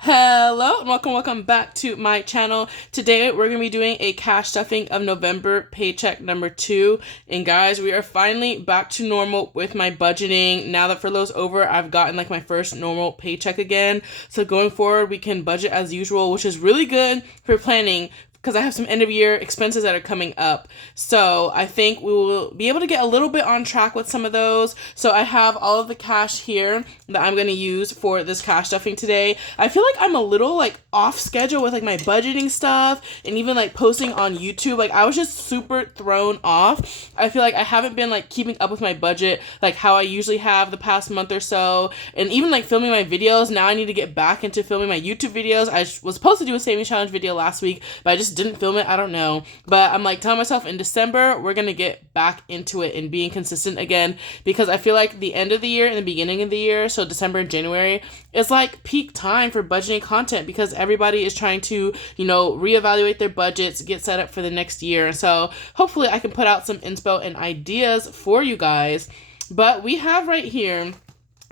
Hello and welcome back to my channel. Today we're going to be doing a cash stuffing of November paycheck number 2. And guys, we are finally back to normal with my budgeting. Now that furlough's over, I've gotten like my first normal paycheck again. So going forward, we can budget as usual, which is really good for planning because I have some end of year expenses that are coming up. So I think we will be able to get a little bit on track with some of those. So I have all of the cash here that I'm going to use for this cash stuffing today. I feel like I'm a little like off schedule with like my budgeting stuff and even like posting on YouTube. Like I was just super thrown off. I feel like I haven't been like keeping up with my budget like how I usually have the past month or so. And even like filming my videos, now I need to get back into filming my YouTube videos. I was supposed to do a savings challenge video last week, but I just didn't film it. I don't know. But I'm like telling myself in December, we're going to get back into it and being consistent again, because I feel like the end of the year and the beginning of the year, so December and January, is like peak time for budgeting content because everybody is trying to, reevaluate their budgets, get set up for the next year. So hopefully I can put out some inspo and ideas for you guys. But we have right here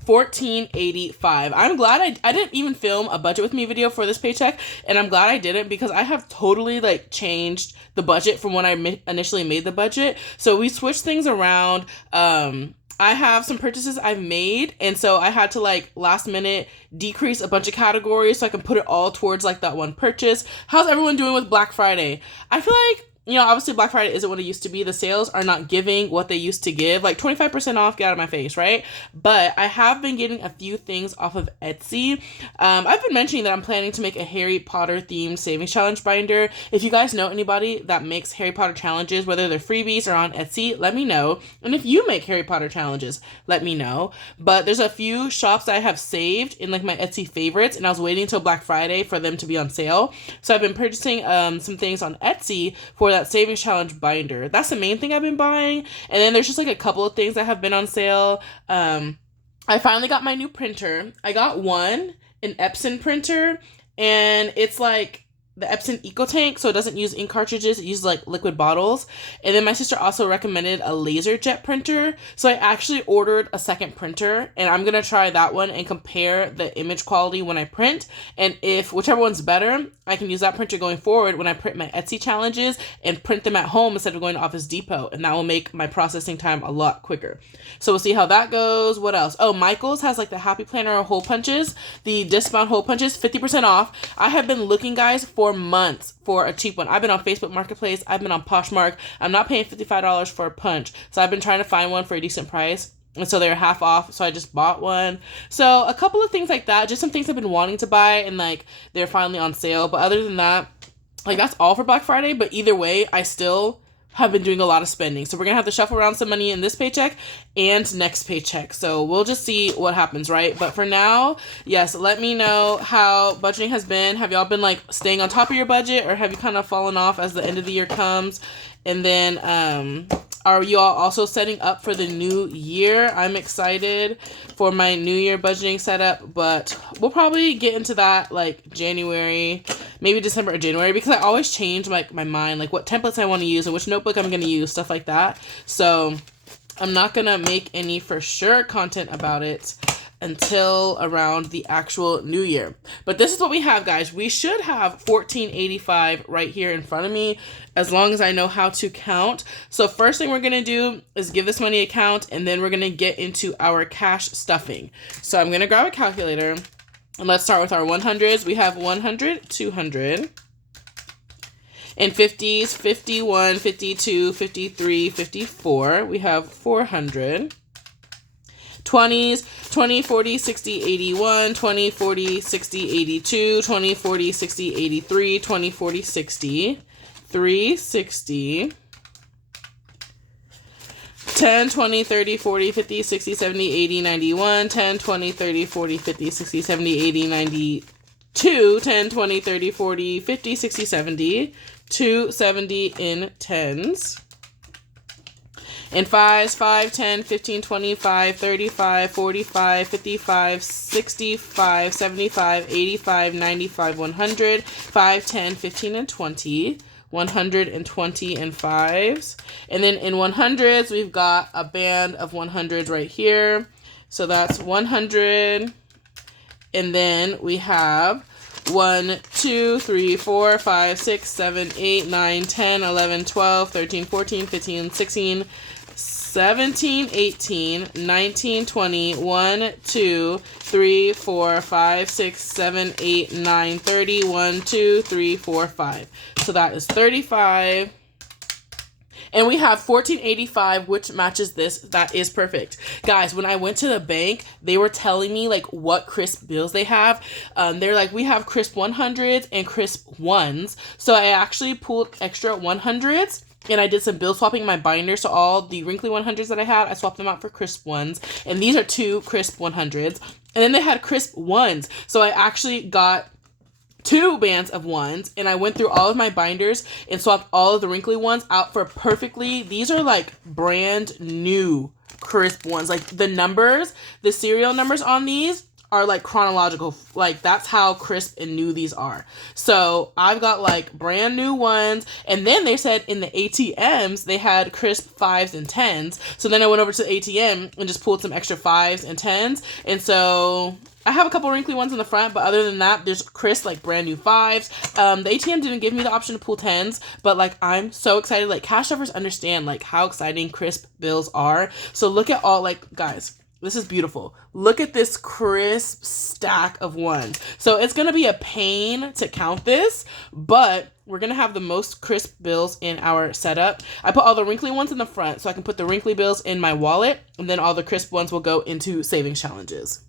$14.85. I'm glad I didn't even film a budget with me video for this paycheck, and I'm glad I didn't because I have totally like changed the budget from when I initially made the budget. So we switched things around. I have some purchases I've made, and so I had to like last minute decrease a bunch of categories so I can put it all towards like that one purchase. How's everyone doing with Black Friday? I feel like, obviously Black Friday isn't what it used to be. The sales are not giving what they used to give. Like 25% off, get out of my face, right? But I have been getting a few things off of Etsy. I've been mentioning that I'm planning to make a Harry Potter themed savings challenge binder. If you guys know anybody that makes Harry Potter challenges, whether they're freebies or on Etsy, let me know. And if you make Harry Potter challenges, let me know. But there's a few shops that I have saved in like my Etsy favorites, and I was waiting until Black Friday for them to be on sale. So I've been purchasing some things on Etsy for that savings challenge binder. That's the main thing I've been buying. And then there's just like a couple of things that have been on sale. I finally got my new printer. I got an Epson printer, and it's like the Epson EcoTank, so it doesn't use ink cartridges, it uses like liquid bottles. And then my sister also recommended a laser jet printer, so I actually ordered a second printer, and I'm gonna try that one and compare the image quality when I print, and if whichever one's better, I can use that printer going forward when I print my Etsy challenges and print them at home instead of going to Office Depot, and that will make my processing time a lot quicker. So we'll see how that goes. What else? Oh, Michael's has like the Happy Planner hole punches, the discount hole punches, 50% off. I have been looking, guys, for months for a cheap one. I've been on Facebook Marketplace, I've been on Poshmark. I'm not paying $55 for a punch, so I've been trying to find one for a decent price, and so they were half off, so I just bought one. So a couple of things like that, just some things I've been wanting to buy, and like they're finally on sale. But other than that, like that's all for Black Friday. But either way, I still have been doing a lot of spending. So we're gonna have to shuffle around some money in this paycheck and next paycheck. So we'll just see what happens, right? But for now, yes, let me know how budgeting has been. Have y'all been like staying on top of your budget, or have you kind of fallen off as the end of the year comes? And then are you all also setting up for the new year? I'm excited for my new year budgeting setup, but we'll probably get into that like January, maybe December or January, because I always change like my mind, like what templates I want to use and which notebook I'm going to use, stuff like that. So I'm not going to make any for sure content about it until around the actual new year. But this is what we have, guys. We should have $14.85 right here in front of me, as long as I know how to count. So first thing we're going to do is give this money a count, and then we're going to get into our cash stuffing. So I'm going to grab a calculator, and let's start with our 100s. We have 100, 200. In 50s, 51, 52, 53, 54. We have 400. 20s, 20, 40, 60, 81, 20, 40, 60, 82, 20, 40, 60, 83, 20, 40, 60, 360, 10, 20, 30, 40, 50, 60, 70, 80, 91, 10, 20, 30, 40, 50, 60, 70, 80, 92, 10, 20, 30, 40, 50, 60, 70, 270 in 10s. In 5s, 5, 10, 15, 25, 35, 45, 55, 65, 75, 85, 95, 100, 5, 10, 15, and 20. 120 in 5s. And then in 100s, we've got a band of 100s right here. So that's 100. And then we have 1, 2, 3, 4, 5, 6, 7, 8, 9, 10, 11, 12, 13, 14, 15, 16, 17, 18, 19, 20, 1, 2, 3, 4, 5, 6, 7, 8, 9, 30, 1, 2, 3, 4, 5. So that is 35. And we have $14.85, which matches this. That is perfect. Guys, when I went to the bank, they were telling me like what crisp bills they have. They're like, we have crisp 100s and crisp 1s. So I actually pulled extra 100s. And I did some bill swapping in my binder. So all the wrinkly 100s that I had, I swapped them out for crisp 1s. And these are 2 crisp 100s. And then they had crisp 1s. So I actually got 2 bands of 1s, and I went through all of my binders and swapped all of the wrinkly ones out for perfectly. These are like brand new crisp 1s. Like the numbers, the serial numbers on these are like chronological. Like that's how crisp and new these are. So I've got like brand new 1s, and then they said in the ATMs they had crisp 5s and 10s. So then I went over to the ATM and just pulled some extra 5s and 10s, and so I have a couple wrinkly ones in the front, but other than that, there's crisp, like brand new 5s. The ATM didn't give me the option to pull 10s, but like I'm so excited. Like cash stuffers understand like how exciting crisp bills are. So look at all, like, guys, this is beautiful. Look at this crisp stack of 1s. So it's going to be a pain to count this, but we're going to have the most crisp bills in our setup. I put all the wrinkly ones in the front so I can put the wrinkly bills in my wallet, and then all the crisp ones will go into savings challenges.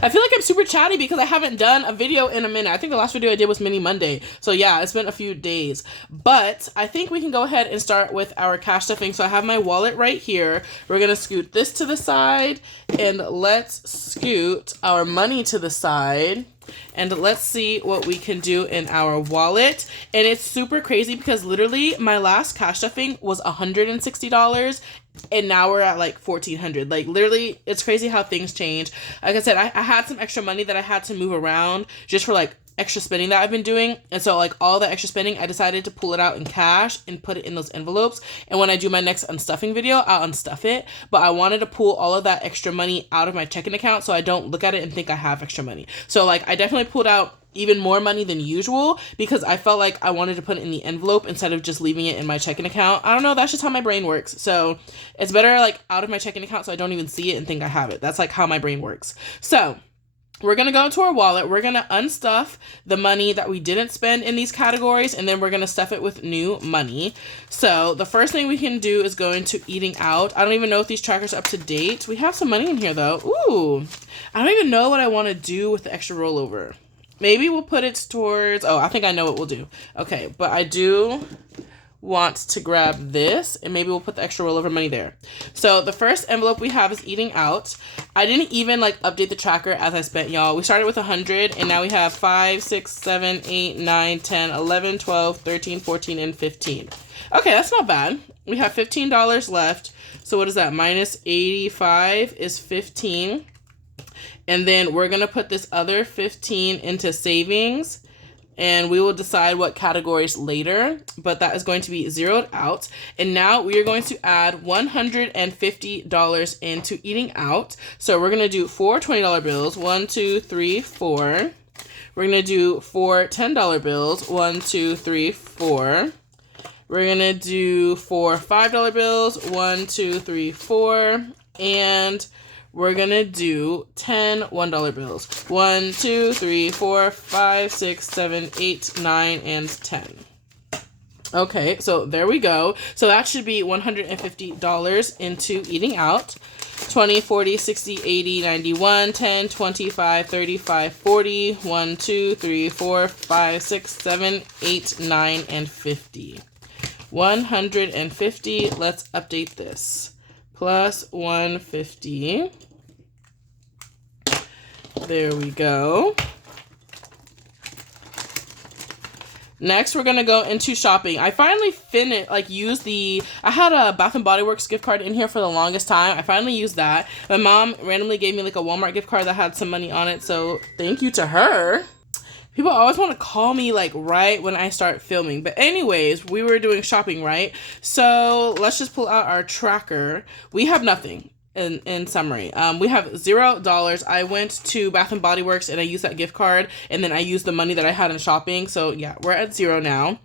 I feel like I'm super chatty because I haven't done a video in a minute. I think the last video I did was Mini Monday. So yeah, it's been a few days. But I think we can go ahead and start with our cash stuffing. So I have my wallet right here. We're going to scoot this to the side, and let's scoot our money to the side. And let's see what we can do in our wallet. And it's super crazy because literally my last cash stuffing was $160. And now we're at like $1,400. Like literally, it's crazy how things change. Like I said, I had some extra money that I had to move around just for like extra spending that I've been doing. And so like all the extra spending, I decided to pull it out in cash and put it in those envelopes. And when I do my next unstuffing video, I'll unstuff it. But I wanted to pull all of that extra money out of my checking account so I don't look at it and think I have extra money. So like I definitely pulled out even more money than usual because I felt like I wanted to put it in the envelope instead of just leaving it in my checking account. I don't know, that's just how my brain works. So it's better like out of my checking account so I don't even see it and think I have it. That's like how my brain works. So we're going to go into our wallet. We're going to unstuff the money that we didn't spend in these categories, and then we're going to stuff it with new money. So the first thing we can do is go into eating out. I don't even know if these trackers are up to date. We have some money in here though. Ooh, I don't even know what I want to do with the extra rollover. Maybe we'll put it towards, I think I know what we'll do. Okay, but I do want to grab this, and maybe we'll put the extra rollover money there. So the first envelope we have is eating out. I didn't even like update the tracker as I spent, y'all. We started with 100, and now we have 5, 6, 7, 8, 9, 10, 11, 12, 13, 14, and 15. Okay, that's not bad. We have $15 left. So what is that? Minus 85 is 15. And then we're going to put this other 15 into savings, and we will decide what categories later, but that is going to be zeroed out. And now we are going to add $150 into eating out. So we're going to do 4 $20 bills, 1, 2, 3, 4. We're going to do 4 $10 bills, 1, 2, 3, 4. We're going to do 4 $5 bills, 1, 2, 3, 4. And we're going to do 10 $1 bills. 1, 2, 3, 4, 5, 6, 7, 8, 9, and 10. Okay, so there we go. So that should be $150 into eating out. 20, 40, 60, 80, 91, 10, 25, 35, 40, 1, 2, 3, 4, 5, 6, 7, 8, 9, and 50. 150. Let's update this. Plus 150. There we go. Next, we're going to go into shopping. I finally used I had a Bath & Body Works gift card in here for the longest time. I finally used that. My mom randomly gave me like a Walmart gift card that had some money on it, so thank you to her. People always want to call me like right when I start filming. But anyways, we were doing shopping, right? So let's just pull out our tracker. We have nothing. in summary, we have $0. I went to Bath and Body Works and I used that gift card, and then I used the money that I had in shopping. So yeah, we're at 0 now.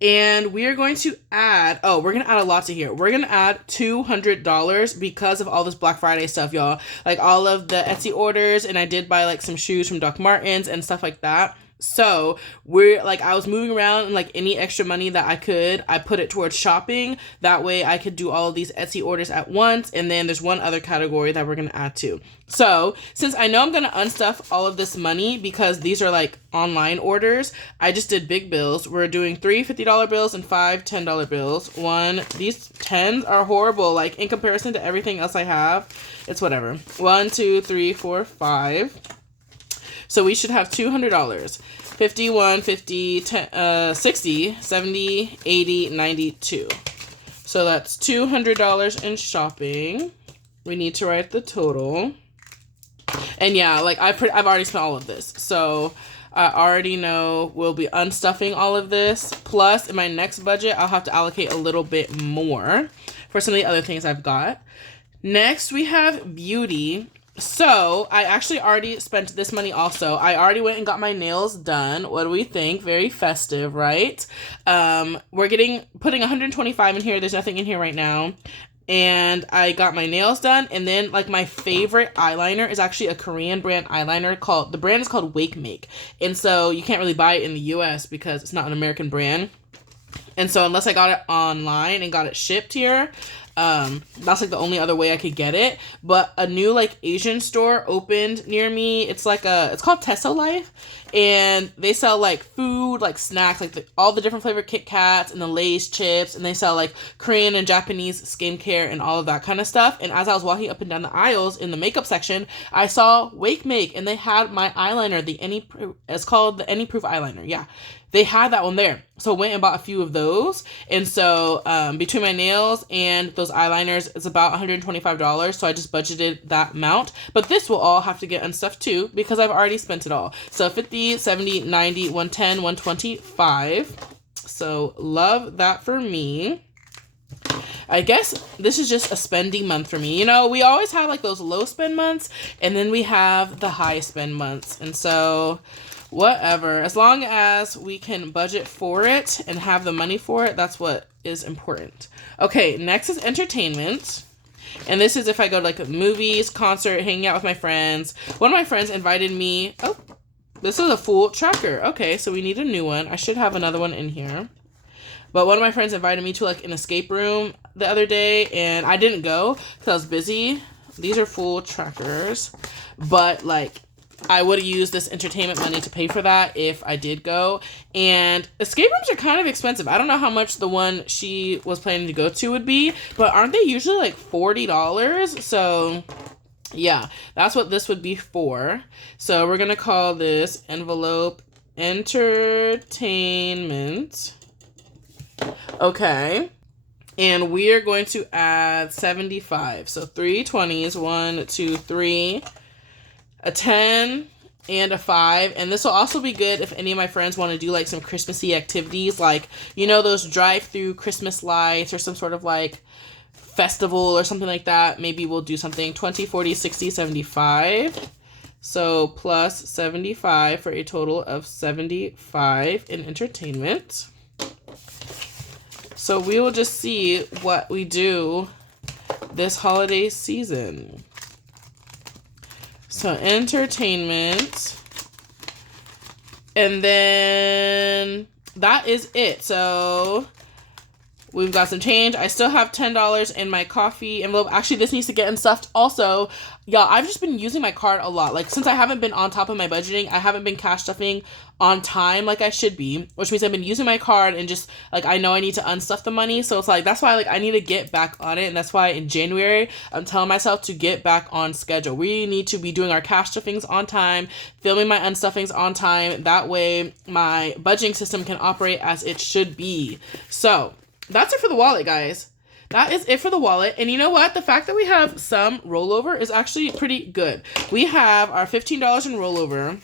And we are going to add, we're going to add a lot to here. We're going to add $200 because of all this Black Friday stuff, y'all. Like all of the Etsy orders, and I did buy like some shoes from Doc Martens and stuff like that. So we're like, I was moving around, and like any extra money that I could, I put it towards shopping. That way I could do all of these Etsy orders at once. And then there's one other category that we're going to add to. So since I know I'm going to unstuff all of this money because these are like online orders, I just did big bills. We're doing 3 $50 bills and 5 $10 bills. These 10s are horrible. Like in comparison to everything else I have, it's whatever. 1, 2, 3, 4, 5. So we should have $200. 51, 50, 10, 60, 70, 80, 92. So that's $200 in shopping. We need to write the total. And yeah, like I've already spent all of this. So I already know we'll be unstuffing all of this. Plus, in my next budget, I'll have to allocate a little bit more for some of the other things I've got. Next, we have beauty. So I actually already spent this money also. I already went and got my nails done. What do we think? Very festive, right? We're putting 125 in here. There's nothing in here right now. And I got my nails done. And then like my favorite eyeliner is actually a Korean brand eyeliner the brand is called Wake Make. And so you can't really buy it in the US because it's not an American brand. And so unless I got it online and got it shipped here, that's like the only other way I could get it. But a new like Asian store opened near me. It's called Tesso Life, and they sell like food, like snacks, like all the different flavored Kit Kats and the Lay's chips, and they sell like Korean and Japanese skincare and all of that kind of stuff. And as I was walking up and down the aisles in the makeup section, I saw Wake Make, and they had my eyeliner, it's called the Any Proof eyeliner. Yeah. They had that one there. So I went and bought a few of those. And so between my nails and those eyeliners, it's about $125. So I just budgeted that amount. But this will all have to get unstuffed too because I've already spent it all. So 50, 70, 90, 110, 125. So love that for me. I guess this is just a spending month for me. You know, we always have like those low spend months, and then we have the high spend months. And so whatever, as long as we can budget for it and have the money for it, that's what is important. Okay, next is entertainment. And this is if I go to like movies, concert, hanging out with my friends. One of my friends invited me. Oh, this is a full tracker. Okay, so we need a new one. I should have another one in here. But one of my friends invited me to like an escape room the other day, and I didn't go because I was busy. These are full trackers, but like I would have used this entertainment money to pay for that if I did go. And escape rooms are kind of expensive. I don't know how much the one she was planning to go to would be, but aren't they usually like $40? So yeah, that's what this would be for. So we're going to call this envelope entertainment. Okay. And we are going to add 75. So 3 20s, 1, 2, 3, a 10, and a 5. And this will also be good if any of my friends want to do like some Christmassy activities, like, you know, those drive-through Christmas lights or some sort of like festival or something like that. Maybe we'll do something 20, 40, 60, 75. So plus 75 for a total of 75 in entertainment. So we will just see what we do this holiday season. So entertainment. And then that is it. So we've got some change. I still have $10 in my coffee envelope. Actually, this needs to get unstuffed also. Y'all, I've just been using my card a lot. Like, since I haven't been on top of my budgeting, I haven't been cash stuffing on time like I should be, which means I've been using my card and just, like, I know I need to unstuff the money. So it's like, that's why, like, I need to get back on it. And that's why in January, I'm telling myself to get back on schedule. We need to be doing our cash stuffings on time, filming my unstuffings on time. That way, my budgeting system can operate as it should be. So that's it for the wallet, guys. That is it for the wallet. And you know what? The fact that we have some rollover is actually pretty good. We have our $15 in rollover.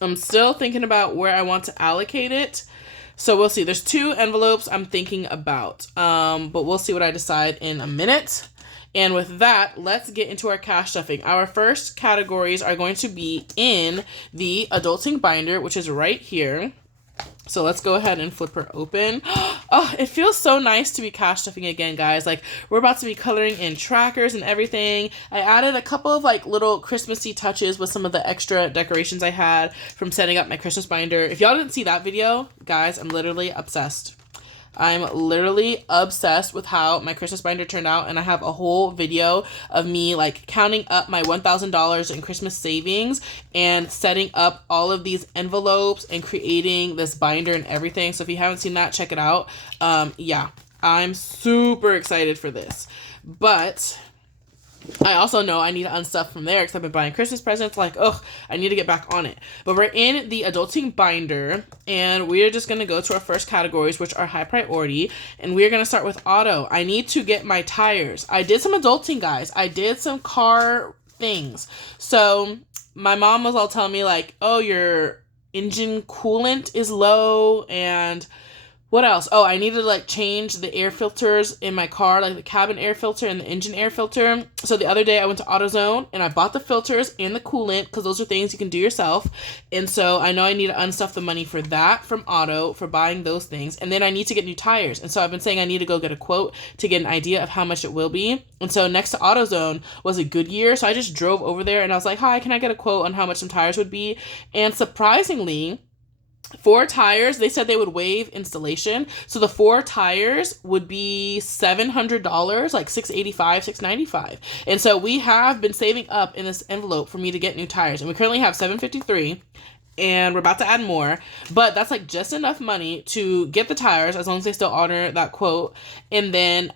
I'm still thinking about where I want to allocate it. So we'll see. There's 2 envelopes I'm thinking about. But we'll see what I decide in a minute. And with that, let's get into our cash stuffing. Our first categories are going to be in the adulting binder, which is right here. So let's go ahead and flip her open. Oh, it feels so nice to be cash stuffing again, guys. Like, we're about to be coloring in trackers and everything. I added a couple of like little Christmassy touches with some of the extra decorations I had from setting up my Christmas binder. If y'all didn't see that video, guys, I'm literally obsessed. I'm literally obsessed with how my Christmas binder turned out, and I have a whole video of me like counting up my $1,000 in Christmas savings and setting up all of these envelopes and creating this binder and everything. So if you haven't seen that, check it out. Yeah, I'm super excited for this. But I also know I need to unstuff from there because I've been buying Christmas presents. Like, ugh, I need to get back on it. But we're in the adulting binder, and we're just going to go to our first categories, which are high priority. And we're going to start with auto. I need to get my tires. I did some adulting, guys. I did some car things. So my mom was all telling me like, oh, your engine coolant is low, and what else? Oh, I needed to like change the air filters in my car, like the cabin air filter and the engine air filter. So the other day I went to AutoZone and I bought the filters and the coolant because those are things you can do yourself. And so I know I need to unstuff the money for that from Auto for buying those things. And then I need to get new tires. And so I've been saying I need to go get a quote to get an idea of how much it will be. And so next to AutoZone was a Goodyear. So I just drove over there and I was like, hi, can I get a quote on how much some tires would be? And surprisingly, 4 tires, they said they would waive installation. So the 4 tires would be $700, like $685, $695. And so we have been saving up in this envelope for me to get new tires. And we currently have $753. And we're about to add more. But that's like just enough money to get the tires as long as they still honor that quote. And then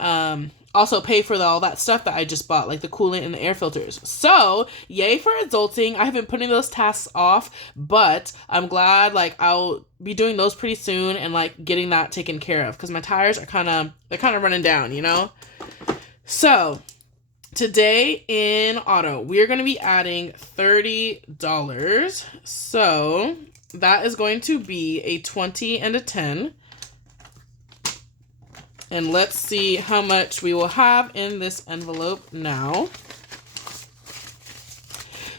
also pay for all that stuff that I just bought, like the coolant and the air filters. So, yay for adulting. I have been putting those tasks off, but I'm glad like I'll be doing those pretty soon and like getting that taken care of because my tires are they're kind of running down, you know? So, today in Auto, we are going to be adding $30. So, that is going to be a 20 and a 10. And let's see how much we will have in this envelope now.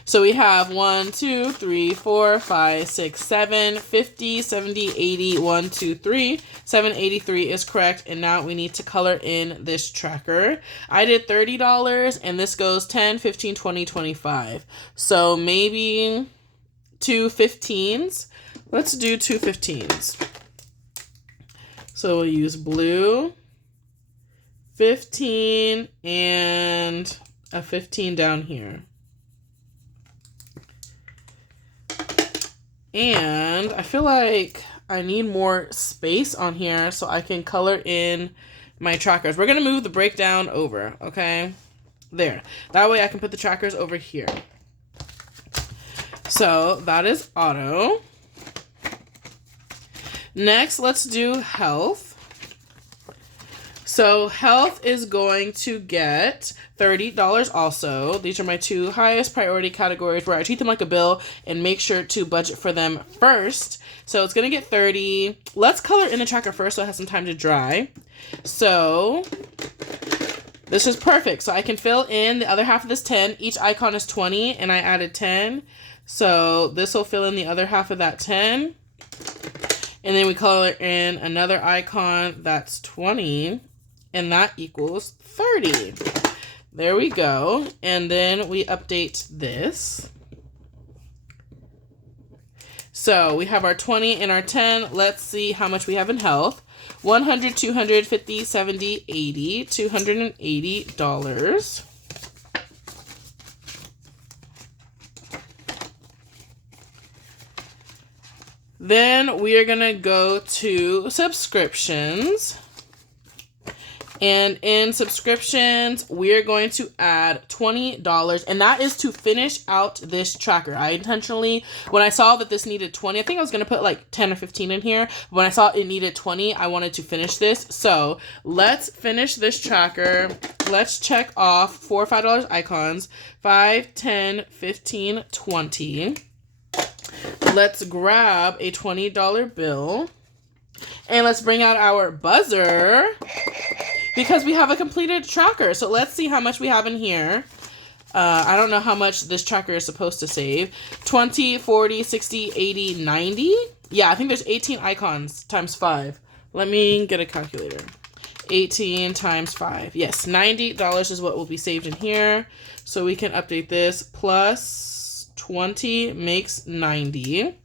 So we have 1, 2, 3, 4, 5, 6, 7, 50, 70, 80, 1, 2, 3. 783 is correct. And now we need to color in this tracker. I did $30 and this goes 10, 15, 20, 25. So maybe 2 15s. Let's do 2 15s. So we'll use blue, 15, and a 15 down here. And I feel like I need more space on here so I can color in my trackers. We're going to move the breakdown over, okay? There. That way I can put the trackers over here. So that is Auto. Next, let's do health. So health is going to get $30 also. These are my 2 highest priority categories where I treat them like a bill and make sure to budget for them first. So it's going to get 30. Let's color in the tracker first so it has some time to dry. So this is perfect. So I can fill in the other half of this 10. Each icon is 20 and I added 10. So this will fill in the other half of that 10. And then we color in another icon that's 20, and that equals 30. There we go. And then we update this. So we have our 20 and our 10. Let's see how much we have in health. 100, 200, 50, 70, 80, $280. Then we are going to go to subscriptions. And in subscriptions, we're going to add $20. And that is to finish out this tracker. I intentionally, when I saw that this needed 20, I think I was going to put like 10 or 15 in here. But when I saw it needed 20, I wanted to finish this. So let's finish this tracker. Let's check off 4 or $5 icons. 5, 10, 15, 20. Let's grab a $20 bill. And let's bring out our buzzer. because we have a completed tracker. So let's see how much we have in here. I don't know how much this tracker is supposed to save. 20, 40, 60, 80, 90. Yeah, I think there's 18 icons times 5. Let me get a calculator. 18 times 5. Yes, $90 is what will be saved in here. So we can update this. Plus 20 makes 90.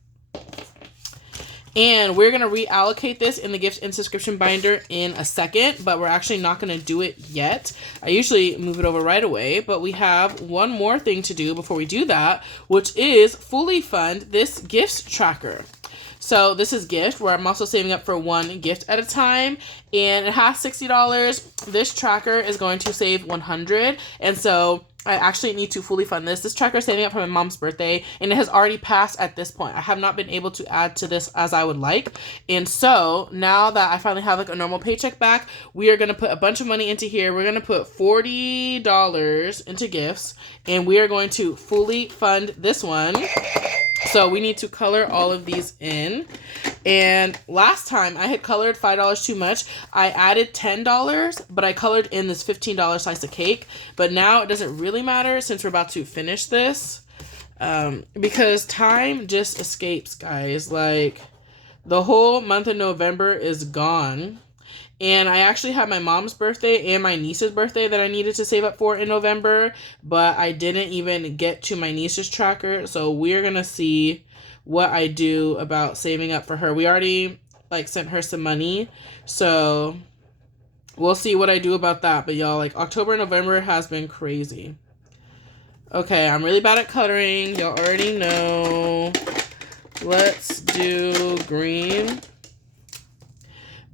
And we're going to reallocate this in the gift and subscription binder in a second, but we're actually not going to do it yet. I usually move it over right away, but we have one more thing to do before we do that, which is fully fund this gifts tracker. So this is gift, where I'm also saving up for one gift at a time, and it has $60. This tracker is going to save $100, and so I actually need to fully fund this. This tracker is saving up for my mom's birthday, and it has already passed at this point. I have not been able to add to this as I would like. And so now that I finally have like a normal paycheck back, we are going to put a bunch of money into here. We're going to put $40 into gifts, and we are going to fully fund this one. So we need to color all of these in. And last time I had colored $5 too much. I added $10, but I colored in this $15 slice of cake. But now it doesn't really matter since we're about to finish this. Because time just escapes, guys. Like, the whole month of November is gone. And I actually had my mom's birthday and my niece's birthday that I needed to save up for in November, but I didn't even get to my niece's tracker. So we're going to see what I do about saving up for her. We already like sent her some money, so we'll see what I do about that. But y'all, like, October and November has been crazy. Okay, I'm really bad at coloring. Y'all already know. Let's do green.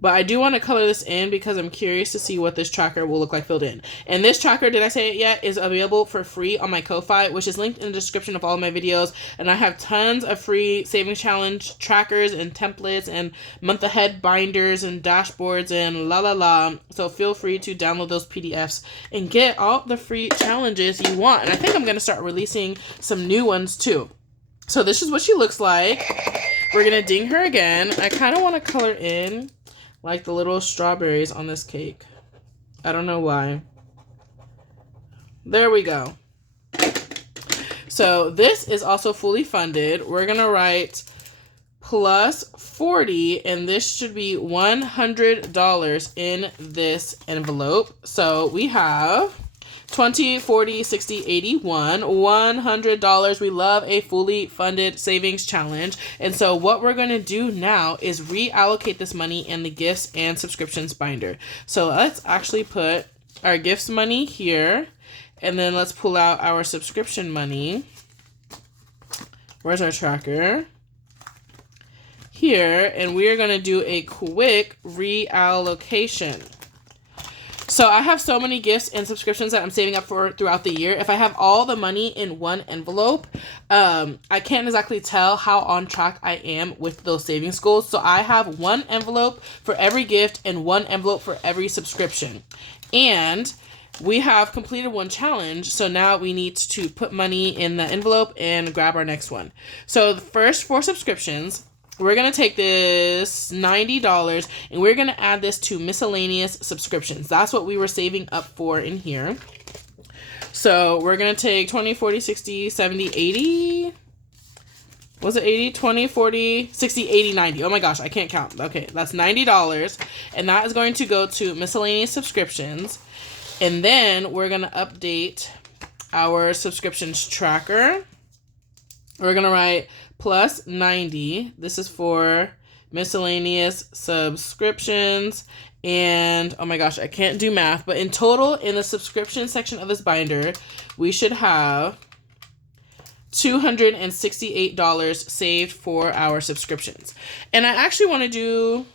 But I do want to color this in because I'm curious to see what this tracker will look like filled in. And this tracker, did I say it yet, is available for free on my Ko-Fi, which is linked in the description of all of my videos. And I have tons of free savings challenge trackers and templates and month ahead binders and dashboards and la la la. So feel free to download those PDFs and get all the free challenges you want. And I think I'm going to start releasing some new ones too. So this is what she looks like. We're going to ding her again. I kind of want to color in like the little strawberries on this cake. I don't know why. There we go. So this is also fully funded. We're going to write plus 40, and this should be $100 in this envelope. So we have 20, 40, 60, 81, $100. We love a fully funded savings challenge. And so what we're going to do now is reallocate this money in the gifts and subscriptions binder. So let's actually put our gifts money here, and then let's pull out our subscription money. Where's our tracker? Here, and we are going to do a quick reallocation. So I have so many gifts and subscriptions that I'm saving up for throughout the year. If I have all the money in one envelope, I can't exactly tell how on track I am with those savings goals. So I have one envelope for every gift and one envelope for every subscription. And we have completed one challenge, so now we need to put money in the envelope and grab our next one. So the first 4 subscriptions, we're going to take this $90 and we're going to add this to miscellaneous subscriptions. That's what we were saving up for in here. So we're going to take 20, 40, 60, 70, 80. Was it 80? 20, 40, 60, 80, 90. Oh my gosh, I can't count. Okay, that's $90. And that is going to go to miscellaneous subscriptions. And then we're going to update our subscriptions tracker. We're going to write plus 90. This is for miscellaneous subscriptions. And oh my gosh, I can't do math. But in total, in the subscription section of this binder, we should have $268 saved for our subscriptions. And I actually want to do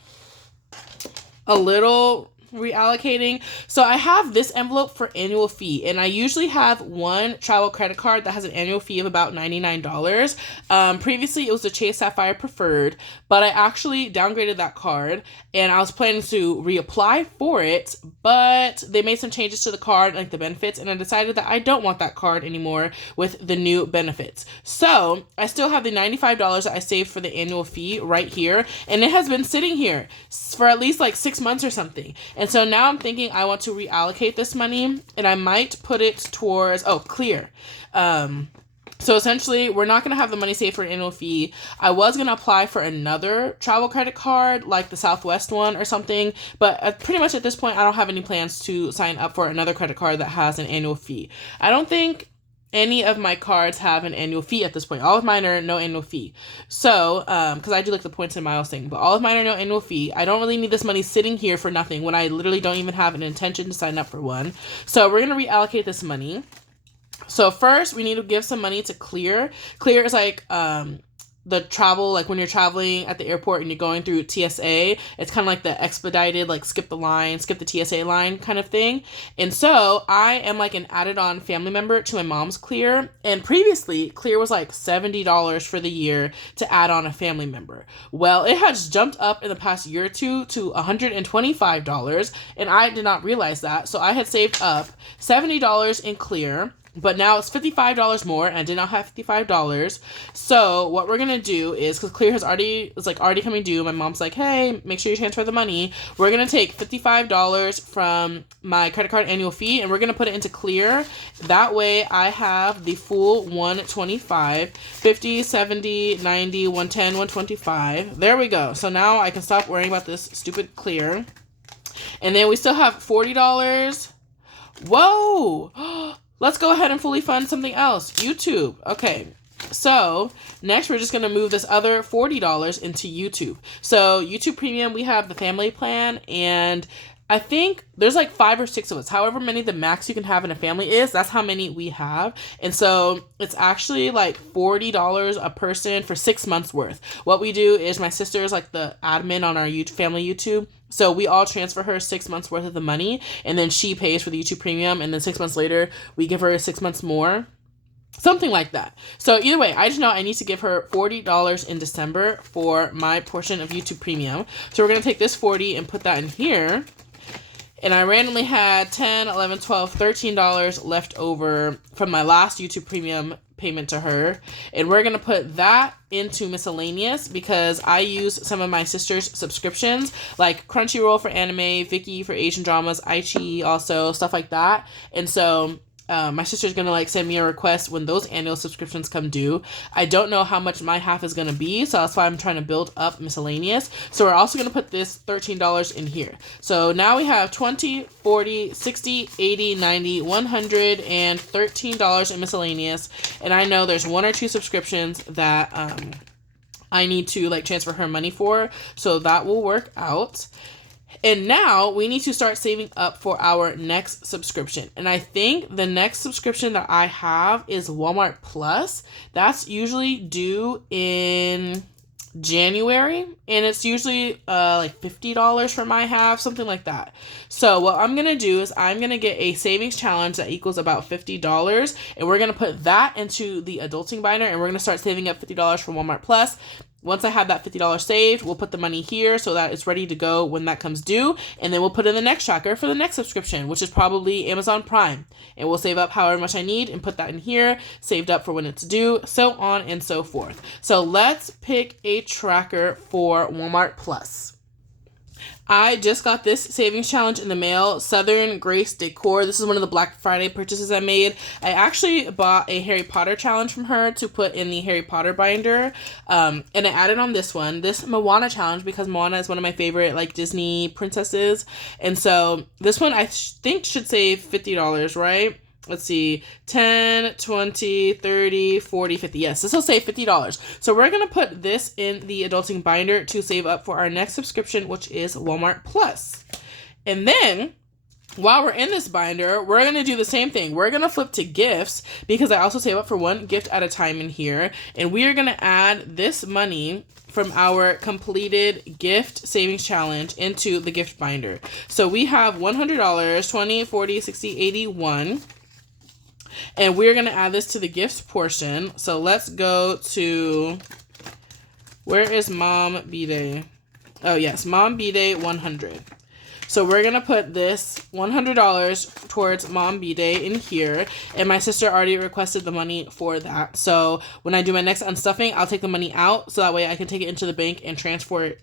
a little reallocating. So I have this envelope for annual fee, and I usually have one travel credit card that has an annual fee of about $99. Previously it was the Chase Sapphire Preferred, but I actually downgraded that card, and I was planning to reapply for it, but they made some changes to the card, like the benefits, and I decided that I don't want that card anymore with the new benefits. So I still have the $95 that I saved for the annual fee right here, and it has been sitting here for at least like 6 months or something. And And so now I'm thinking I want to reallocate this money, and I might put it towards, Clear. So essentially, we're not going to have the money saved for an annual fee. I was going to apply for another travel credit card, like the Southwest one or something. But pretty much at this point, I don't have any plans to sign up for another credit card that has an annual fee. I don't think any of my cards have an annual fee at this point. All of mine are no annual fee. So, because I do like the points and miles thing, but all of mine are no annual fee. I don't really need this money sitting here for nothing when I literally don't even have an intention to sign up for one. So we're going to reallocate this money. So first, we need to give some money to Clear. Clear is like the travel, like when you're traveling at the airport and you're going through TSA, it's kind of like the expedited, like skip the TSA line kind of thing. And so I am like an added on family member to my mom's Clear. And previously, Clear was like $70 for the year to add on a family member. Well, it has jumped up in the past year or two to $125. And I did not realize that. So I had saved up $70 in Clear. But now it's $55 more, and I did not have $55. So what we're gonna do is, because Clear already coming due, my mom's like, hey, make sure you transfer the money. We're gonna take $55 from my credit card annual fee, and we're gonna put it into Clear. That way I have the full 125, 50, 70, 90, 110, 125. There we go. So now I can stop worrying about this stupid Clear. And then we still have $40. Whoa! Let's go ahead and fully fund something else. YouTube. Okay. So next we're just going to move this other $40 into YouTube. So YouTube Premium, we have the family plan, and I think there's like 5 or 6 of us. However many the max you can have in a family is, that's how many we have. And so it's actually like $40 a person for 6 months worth. What we do is my sister is like the admin on our family YouTube. So we all transfer her 6 months worth of the money, and then she pays for the YouTube Premium, and then 6 months later, we give her 6 months more. Something like that. So either way, I just know I need to give her $40 in December for my portion of YouTube Premium. So we're going to take this $40 and put that in here. And I randomly had $10, $11, $12, $13 left over from my last YouTube Premium payment to her. And we're going to put that into miscellaneous because I use some of my sister's subscriptions, like Crunchyroll for anime, Viki for Asian dramas, iQIYI also, stuff like that. And so my sister's going to like send me a request when those annual subscriptions come due. I don't know how much my half is going to be, so that's why I'm trying to build up miscellaneous. So we're also going to put this $13 in here. So now we have $20, $40, $60, $80, $90, $100, and $13 in miscellaneous. And I know there's 1 or 2 subscriptions that I need to like transfer her money for, so that will work out. And now we need to start saving up for our next subscription. And I think the next subscription that I have is Walmart Plus. That's usually due in January, and it's usually like $50 for my half, something like that. So what I'm gonna do is I'm gonna get a savings challenge that equals about $50, and we're gonna put that into the adulting binder, and we're gonna start saving up $50 for Walmart Plus. Once I have that $50 saved, we'll put the money here so that it's ready to go when that comes due. And then we'll put in the next tracker for the next subscription, which is probably Amazon Prime. And we'll save up however much I need and put that in here, saved up for when it's due, so on and so forth. So let's pick a tracker for Walmart Plus. I just got this savings challenge in the mail, Southern Grace Decor. This is one of the Black Friday purchases I made. I actually bought a Harry Potter challenge from her to put in the Harry Potter binder. And I added on this one, this Moana challenge, because Moana is one of my favorite like Disney princesses. And so this one I think should save $50, right? Let's see, 10, 20, 30, 40, 50. Yes, this will save $50. So we're going to put this in the adulting binder to save up for our next subscription, which is Walmart Plus. And then while we're in this binder, we're going to do the same thing. We're going to flip to gifts because I also save up for one gift at a time in here. And we are going to add this money from our completed gift savings challenge into the gift binder. So we have $100, 20, 40, 60, 81. And we're going to add this to the gifts portion. So let's go to, where is Mom B-Day? Oh yes, Mom B-Day 100. So we're going to put this $100 towards Mom B-Day in here. And my sister already requested the money for that. So when I do my next unstuffing, I'll take the money out so that way I can take it into the bank and transfer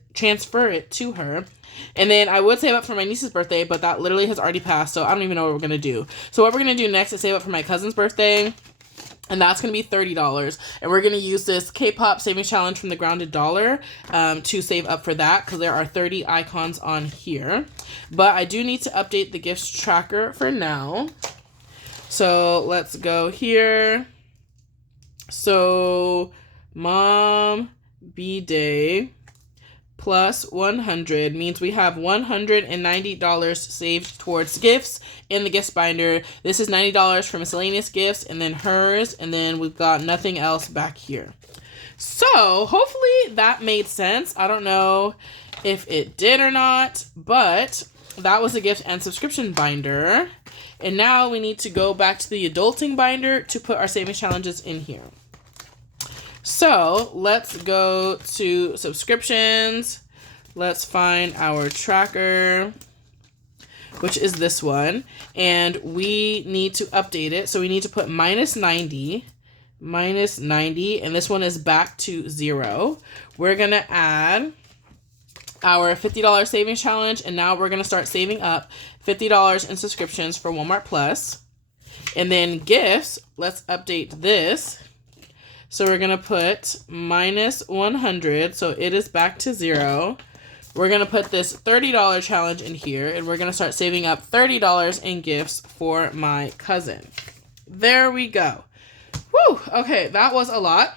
it to her. And then I would save up for my niece's birthday, but that literally has already passed, so I don't even know what we're going to do. So what we're going to do next is save up for my cousin's birthday. And that's going to be $30. And we're going to use this K-pop savings challenge from the Grounded Dollar to save up for that, because there are 30 icons on here. But I do need to update the gifts tracker for now. So let's go here. So Mom B-Day plus 100 means we have $190 saved towards gifts in the gifts binder. This is $90 for miscellaneous gifts, and then hers, and then we've got nothing else back here. So hopefully that made sense. I don't know if it did or not, but that was the gift and subscription binder. And now we need to go back to the adulting binder to put our savings challenges in here. So let's go to subscriptions. Let's find our tracker, which is this one. And we need to update it. So we need to put minus 90. And this one is back to 0. We're going to add our $50 savings challenge. And now we're going to start saving up $50 in subscriptions for Walmart Plus. And then gifts, let's update this. So we're going to put minus 100. So it is back to 0. We're going to put this $30 challenge in here. And we're going to start saving up $30 in gifts for my cousin. There we go. Woo! Okay, that was a lot.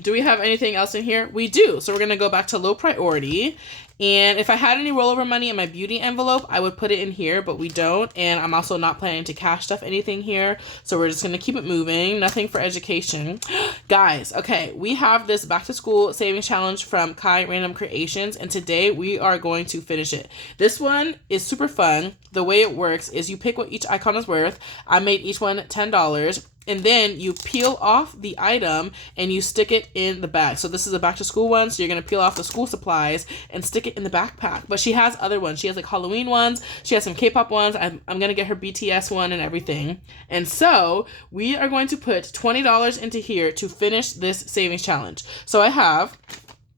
Do we have anything else in here? We do. So we're going to go back to low priority. And if I had any rollover money in my beauty envelope, I would put it in here, but we don't. And I'm also not planning to cash stuff anything here. So we're just going to keep it moving. Nothing for education. Guys, okay, we have this back to school savings challenge from Kai Random Creations. And today we are going to finish it. This one is super fun. The way it works is you pick what each icon is worth. I made each one $10. And then you peel off the item and you stick it in the bag. So this is a back to school one. So you're going to peel off the school supplies and stick it in the backpack. But she has other ones. She has like Halloween ones. She has some K-pop ones. I'm going to get her BTS one and everything. And so we are going to put $20 into here to finish this savings challenge. So I have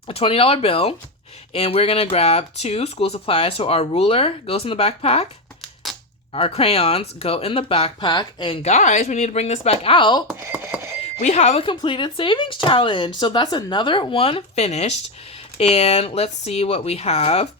a $20 bill and we're going to grab 2 school supplies. So our ruler goes in the backpack. Our crayons go in the backpack. And guys, we need to bring this back out. We have a completed savings challenge. So that's another one finished. And let's see what we have.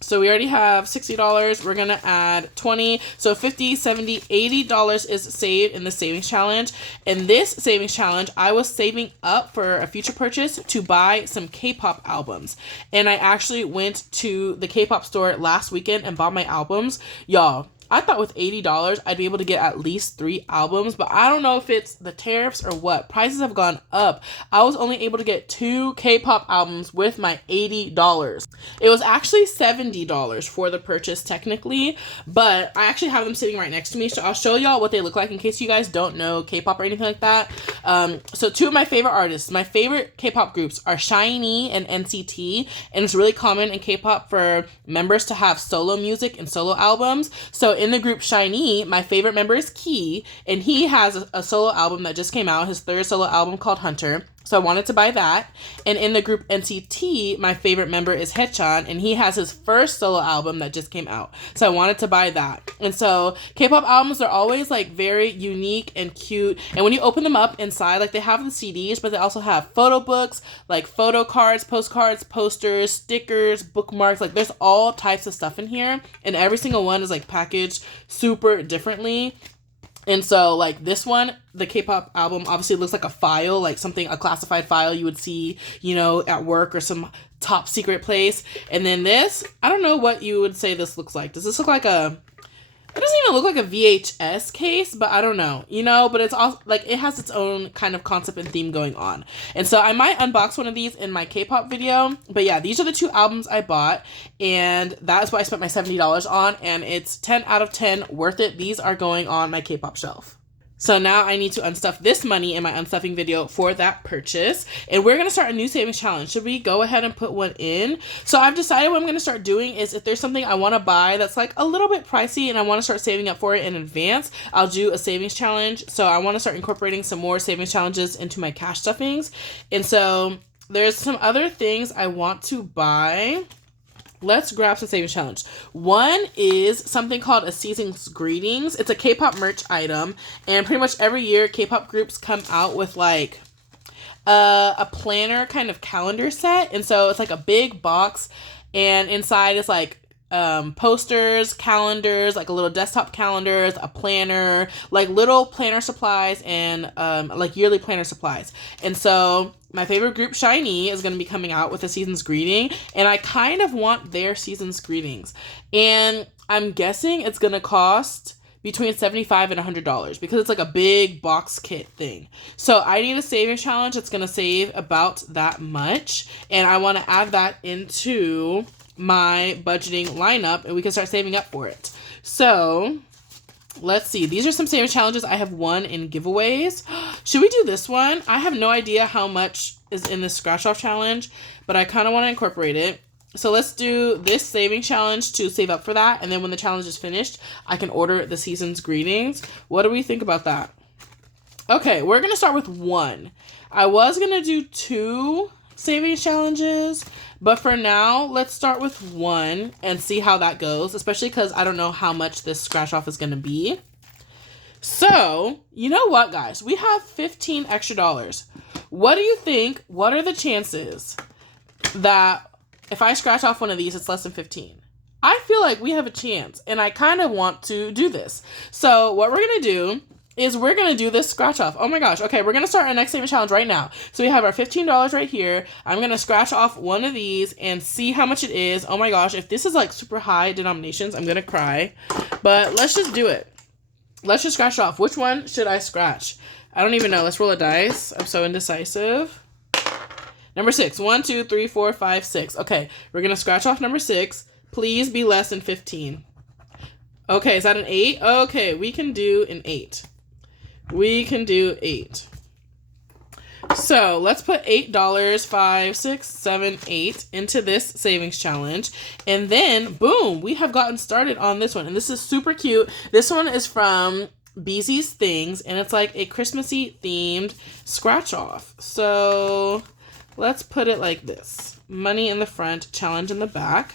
So we already have $60. We're going to add 20. So $50, $70, $80 is saved in the savings challenge. And this savings challenge, I was saving up for a future purchase to buy some K-pop albums. And I actually went to the K-pop store last weekend and bought my albums. Y'all, I thought with $80, I'd be able to get at least 3 albums, but I don't know if it's the tariffs or what. Prices have gone up. I was only able to get 2 K-pop albums with my $80. It was actually $70 for the purchase technically, but I actually have them sitting right next to me, so I'll show y'all what they look like in case you guys don't know K-pop or anything like that. So 2 of my favorite artists, my favorite K-pop groups are SHINee and NCT, and it's really common in K-pop for members to have solo music and solo albums. So in the group SHINee, my favorite member is Key, and he has a solo album that just came out, his 3rd solo album called Hunter. So I wanted to buy that. And in the group NCT, my favorite member is Haechan, and he has his 1st solo album that just came out. So I wanted to buy that. And so K-pop albums are always like very unique and cute. And when you open them up inside, like they have the CDs, but they also have photo books, like photo cards, postcards, posters, stickers, bookmarks. Like there's all types of stuff in here. And every single one is like packaged super differently. And so, like, this one, the K-pop album obviously looks like a file, like something, a classified file you would see, you know, at work or some top secret place. And then this, I don't know what you would say this looks like. Does this look like a... It doesn't even look like a VHS case, but I don't know, you know, but it's all like it has its own kind of concept and theme going on. And so I might unbox one of these in my K-pop video. But yeah, these are the 2 albums I bought, and that's what I spent my $70 on, and it's 10 out of 10 worth it. These are going on my K-pop shelf. So now I need to unstuff this money in my unstuffing video for that purchase. And we're going to start a new savings challenge. Should we go ahead and put one in? So I've decided what I'm going to start doing is if there's something I want to buy that's like a little bit pricey and I want to start saving up for it in advance, I'll do a savings challenge. So I want to start incorporating some more savings challenges into my cash stuffings. And so there's some other things I want to buy. Let's grab some savings challenge. One is something called a season's greetings. It's a K-pop merch item, and pretty much every year K-pop groups come out with like a planner kind of calendar set. And so it's like a big box, and inside is like posters, calendars, like a little desktop calendars, a planner, like little planner supplies, and like yearly planner supplies. And so my favorite group, SHINee, is going to be coming out with a season's greeting, and I kind of want their season's greetings. And I'm guessing it's going to cost between $75 and $100 because it's like a big box kit thing. So I need a savings challenge that's going to save about that much, and I want to add that into my budgeting lineup, and we can start saving up for it. So let's see. These are some savings challenges I have won in giveaways. Should we do this one? I have no idea how much is in this scratch off challenge, but I kind of want to incorporate it. So let's do this saving challenge to save up for that. And then when the challenge is finished, I can order the season's greetings. What do we think about that? Okay, we're going to start with one. I was going to do 2 savings challenges, but for now, let's start with 1 and see how that goes, especially because I don't know how much this scratch off is going to be. So, you know what, guys? We have $15 extra. What do you think? What are the chances that if I scratch off one of these, it's less than 15? I feel like we have a chance, and I kind of want to do this. So what we're going to do is we're going to do this scratch off. Oh my gosh. Okay, we're going to start our next savings challenge right now. So we have our $15 right here. I'm going to scratch off one of these and see how much it is. Oh my gosh, if this is like super high denominations, I'm going to cry. But let's just do it. Let's just scratch off. Which one should I scratch? I don't even know. Let's roll a dice. I'm so indecisive. Number 6. 1, 2, 3, 4, 5, 6. Okay, we're going to scratch off number 6. Please be less than 15. Okay, is that an 8? Okay, we can do an 8. We can do 8. So let's put $8, 5, 6, 7, 8 into this savings challenge. And then, boom, we have gotten started on this one. And this is super cute. This one is from Beezy's Things, and it's like a Christmassy themed scratch off. So let's put it like this. Money in the front, challenge in the back.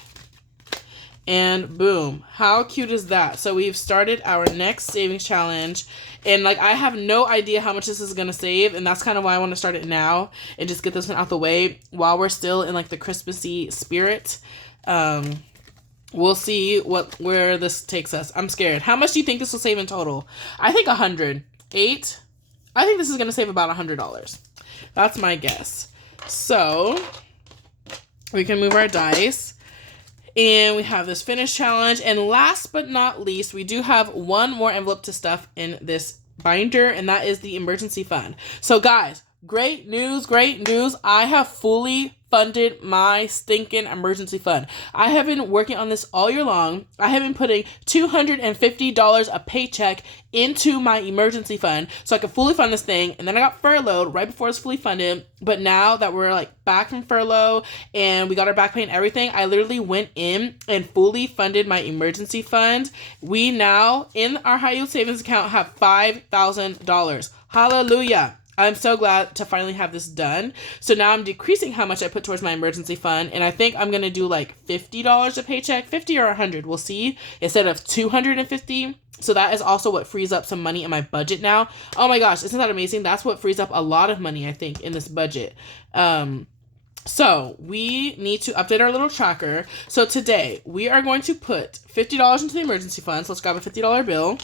And boom, how cute is that? So we've started our next savings challenge, and like I have no idea how much this is gonna save, and that's kind of why I want to start it now and just get this one out the way while we're still in like the Christmassy spirit. We'll see where this takes us. I'm scared. How much do you think this will save in total? I think 100. 8. I think this is gonna save about $100. That's my guess. So we can move our dice. And we have this finish challenge. And last but not least, we do have one more envelope to stuff in this binder, and that is the emergency fund. So guys, great news, great news. I have fully funded my stinking emergency fund. I have been working on this all year long. I have been putting $250 a paycheck into my emergency fund so I could fully fund this thing. And then I got furloughed right before it's fully funded. But now that we're like back from furlough and we got our back pay and everything, I literally went in and fully funded my emergency fund. We now in our high yield savings account have $5,000. Hallelujah. I'm so glad to finally have this done. So now I'm decreasing how much I put towards my emergency fund. And I think I'm going to do like $50 a paycheck, 50 or 100. We'll see, instead of 250. So that is also what frees up some money in my budget now. Oh my gosh, isn't that amazing? That's what frees up a lot of money, I think, in this budget. So we need to update our little tracker. So today we are going to put $50 into the emergency fund. So let's grab a $50 bill.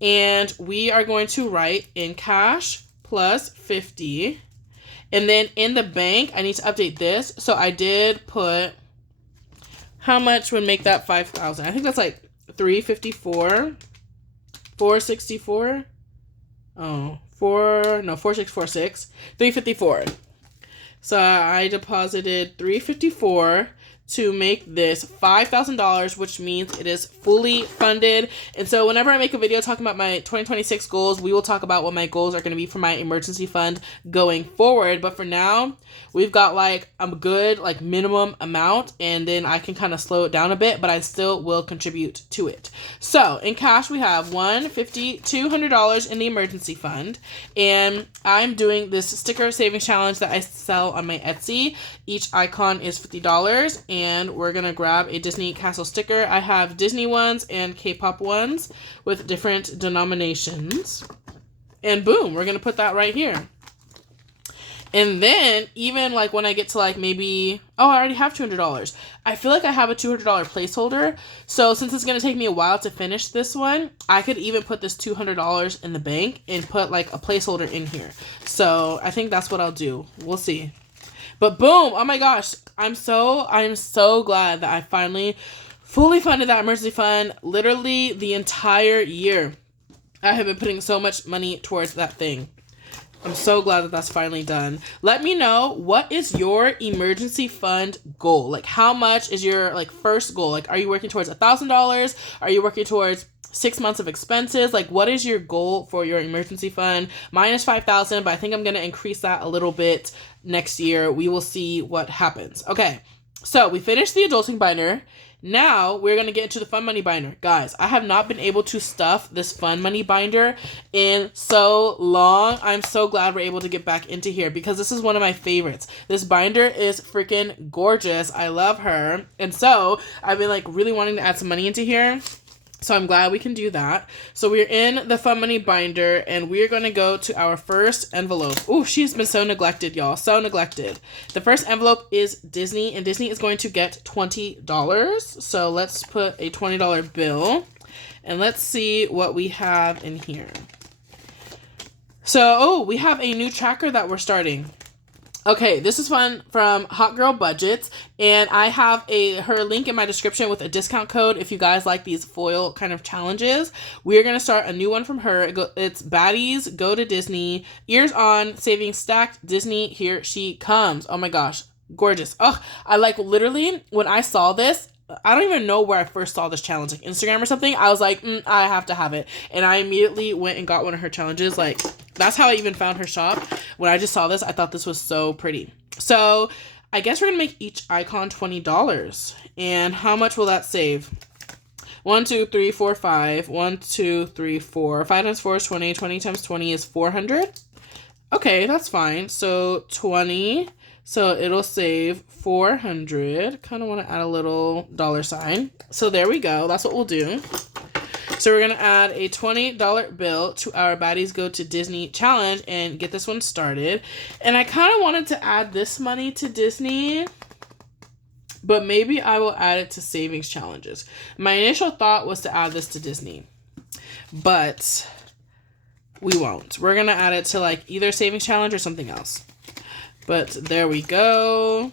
And we are going to write in cash plus 50. And then in the bank, I need to update this. So I did put, how much would make that 5,000? I think that's like 354, 464. Oh, 4646, 354. So I deposited 354, to make this $5,000, which means it is fully funded. And so whenever I make a video talking about my 2026 goals, we will talk about what my goals are going to be for my emergency fund going forward. But for now, we've got like a good like minimum amount, and then I can kind of slow it down a bit, but I still will contribute to it. So in cash, we have $150, $200 in the emergency fund, and I'm doing this sticker savings challenge that I sell on my Etsy. Each icon is $50, and we're gonna grab a Disney Castle sticker. I have Disney ones and K-pop ones with different denominations, and boom, we're gonna put that right here. And then even like when I get to like maybe, oh, I already have $200. I feel like I have a $200 placeholder. So since it's going to take me a while to finish this one, I could even put this $200 in the bank and put like a placeholder in here. So I think that's what I'll do. We'll see. But boom, oh my gosh, I'm so glad that I finally fully funded that emergency fund. Literally the entire year, I have been putting so much money towards that thing. I'm so glad that that's finally done. Let me know, what is your emergency fund goal? Like, how much is your like first goal? Like, are you working towards $1,000? Are you working towards 6 months of expenses? Like, what is your goal for your emergency fund? Mine is $5,000, but I think I'm going to increase that a little bit next year. We will see what happens. Okay, so we finished the adulting binder. Now we're going to get into the fun money binder. Guys, I have not been able to stuff this fun money binder in so long. I'm so glad we're able to get back into here because this is one of my favorites. This binder is freaking gorgeous. I love her. And so I've been like really wanting to add some money into here. So I'm glad we can do that. So we're in the fun money binder, and we're going to go to our first envelope. Oh, she's been so neglected, y'all. So neglected. The first envelope is Disney, and Disney is going to get $20. So let's put a $20 bill, and let's see what we have in here. So, oh, we have a new tracker that we're starting. Okay, this is fun from Hot Girl Budgets, and I have her link in my description with a discount code if you guys like these foil kind of challenges. We're going to start a new one from her. It's Baddies Go to Disney, Ears On, Saving Stacked, Disney, Here She Comes. Oh my gosh, gorgeous. Oh, I like literally, when I saw this, I don't even know where I first saw this challenge, like Instagram or something. I was like, I have to have it. And I immediately went and got one of her challenges. Like, that's how I even found her shop. When I just saw this, I thought this was so pretty. So I guess we're going to make each icon $20. And how much will that save? 1, 2, 3, 4, 5. 1, 2, 3, 4. 5 times 4 is 20. 20 times 20 is 400. Okay, that's fine. So 20. So it'll save 400. Kind of want to add a little $sign. So there we go. That's what we'll do. So we're going to add a $20 bill to our Baddies Go to Disney challenge and get this one started. And I kind of wanted to add this money to Disney, but maybe I will add it to savings challenges. My initial thought was to add this to Disney, but we won't. We're going to add it to like either savings challenge or something else. But there we go.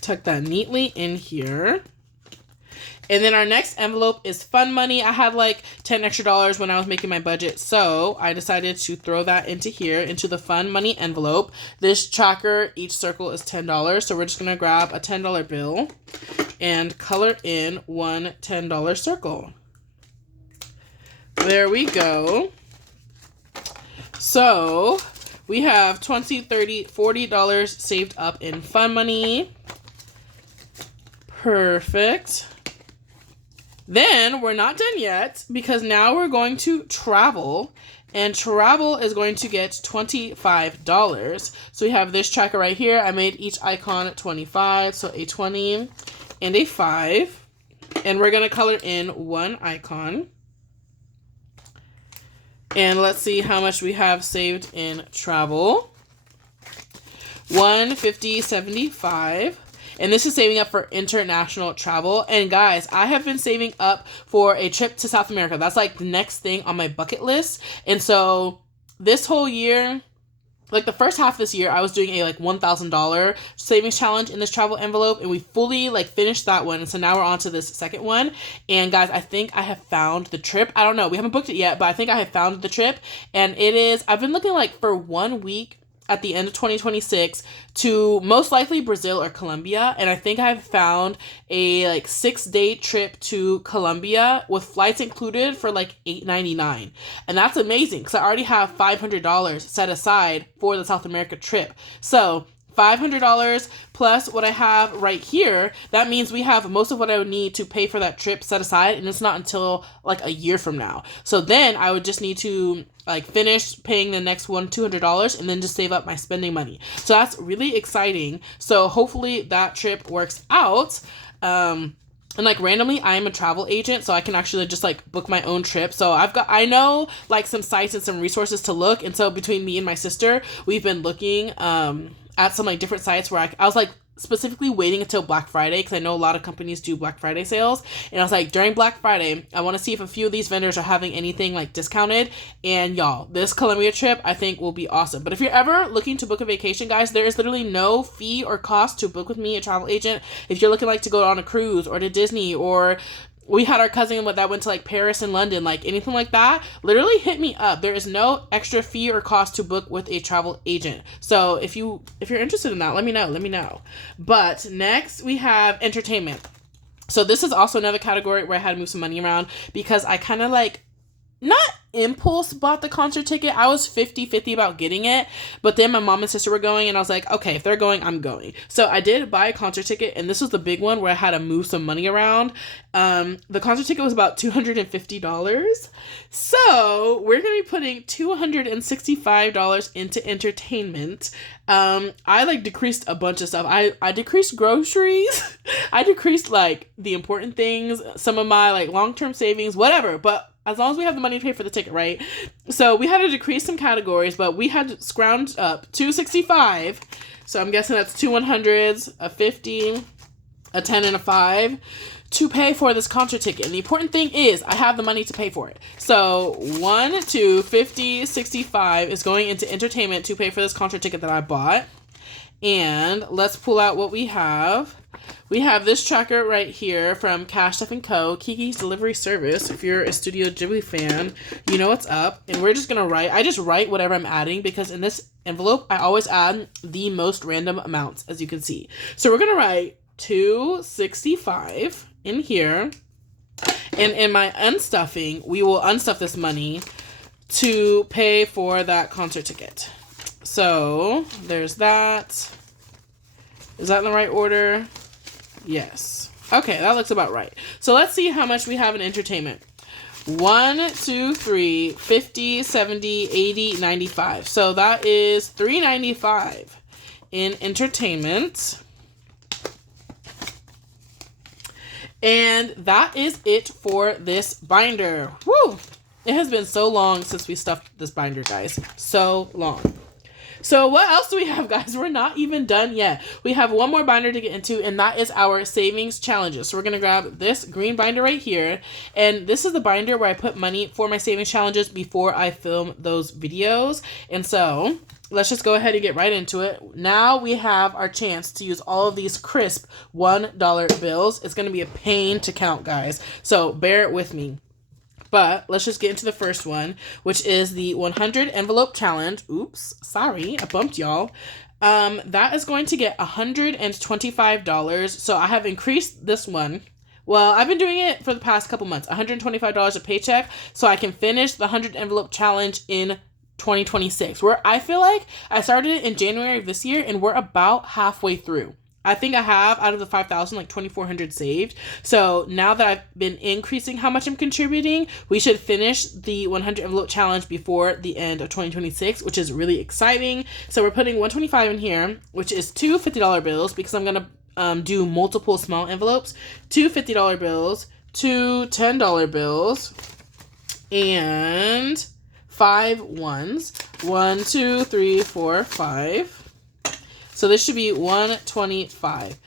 Tuck that neatly in here. And then our next envelope is fun money. I had like $10 extra when I was making my budget, so I decided to throw that into here, into the fun money envelope. This tracker, each circle is $10, so we're just going to grab a $10 bill and color in one $10 circle. There we go. So we have $20, $30, $40 saved up in fun money. Perfect. Then we're not done yet, because now we're going to travel, and travel is going to get $25. So we have this tracker right here. I made each icon 25, so a 20 and a 5. And we're going to color in one icon. And let's see how much we have saved in travel. 150, 75. And this is saving up for international travel. And guys, I have been saving up for a trip to South America. That's like the next thing on my bucket list. And so this whole year, like the first half of this year, I was doing a like $1,000 savings challenge in this travel envelope, and we fully like finished that one. And so now we're on to this second one. And guys, I think I have found the trip. I don't know, we haven't booked it yet, but I think I have found the trip. And it is, I've been looking like for 1 week. at the end of 2026 to most likely Brazil or Colombia. And I think I've found a like 6-day trip to Colombia with flights included for like $8.99. And that's amazing because I already have $500 set aside for the South America trip. So $500 plus what I have right here, that means we have most of what I would need to pay for that trip set aside, and it's not until like a year from now. So then I would just need to like finish paying the next $200 and then just save up my spending money. So that's really exciting. So hopefully that trip works out. And like randomly, I am a travel agent, so I can actually just like book my own trip. So I know like some sites and some resources to look. And so between me and my sister, we've been looking at some like different sites where I was like specifically waiting until Black Friday because I know a lot of companies do Black Friday sales. And I was like, during Black Friday, I want to see if a few of these vendors are having anything like discounted. And y'all, this Colombia trip I think will be awesome. But if you're ever looking to book a vacation, guys, there is literally no fee or cost to book with me, a travel agent. If you're looking like to go on a cruise or to Disney, or we had our cousin that went to like Paris and London, like anything like that, literally hit me up. There is no extra fee or cost to book with a travel agent. So if you're interested in that, let me know. But next we have entertainment. So this is also another category where I had to move some money around because I kind of like not impulse bought the concert ticket. I was 50-50 about getting it, but then my mom and sister were going and I was like, okay, if they're going, I'm going. So I did buy a concert ticket, and this was the big one where I had to move some money around. The concert ticket was about $250. So we're going to be putting $265 into entertainment. I like decreased a bunch of stuff. I decreased groceries. I decreased like the important things, some of my like long-term savings, whatever, but as long as we have the money to pay for the ticket, right? So we had to decrease some categories, but we had to scrounge up $265. So I'm guessing that's 2 100s, a 50, a 10, and a 5 to pay for this concert ticket. And the important thing is I have the money to pay for it. So 1, 2, 50, 65 is going into entertainment to pay for this concert ticket that I bought. And let's pull out what we have. We have this tracker right here from Cash Stuff & Co., Kiki's Delivery Service. If you're a Studio Ghibli fan, you know what's up. And we're just going to write. I just write whatever I'm adding because in this envelope, I always add the most random amounts, as you can see. So we're going to write $265 in here. And in my unstuffing, we will unstuff this money to pay for that concert ticket. So there's that. Is that in the right order? Yes. Okay, that looks about right. So let's see how much we have in entertainment. 1, 2, 3, 50, 70, 80, 95. So that is $395 in entertainment. And that is it for this binder. Woo! It has been so long since we stuffed this binder, guys. So long. So what else do we have, guys? We're not even done yet. We have one more binder to get into, and that is our savings challenges. So we're going to grab this green binder right here. And this is the binder where I put money for my savings challenges before I film those videos. And so let's just go ahead and get right into it. Now we have our chance to use all of these crisp $1 bills. It's going to be a pain to count, guys. So bear with me. But let's just get into the first one, which is the 100 envelope challenge. Oops, sorry, I bumped y'all. That is going to get $125. So I have increased this one. Well, I've been doing it for the past couple months. $125 a paycheck so I can finish the 100 envelope challenge in 2026. Where I feel like I started it in January of this year and we're about halfway through. I think I have, out of the 5,000, like 2,400 saved. So now that I've been increasing how much I'm contributing, we should finish the 100 envelope challenge before the end of 2026, which is really exciting. So we're putting 125 in here, which is two $50 bills because I'm going to do multiple small envelopes, two $50 bills, two $10 bills, and 5 ones. 1, 2, 3, 4, 5. So this should be 125,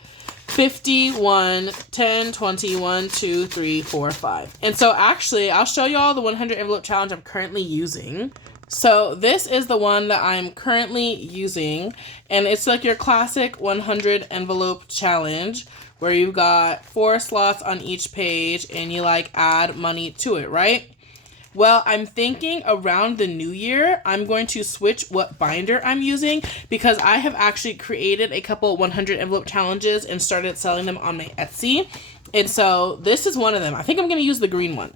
51, 10, 20, 1, 2, 3, 4, 5. And so actually, I'll show you all the 100 envelope challenge I'm currently using. So this is the one that I'm currently using. And it's like your classic 100 envelope challenge where you've got 4 slots on each page and you like add money to it, right? Well, I'm thinking around the new year, I'm going to switch what binder I'm using because I have actually created a couple 100 envelope challenges and started selling them on my Etsy. And so this is one of them. I think I'm going to use the green one.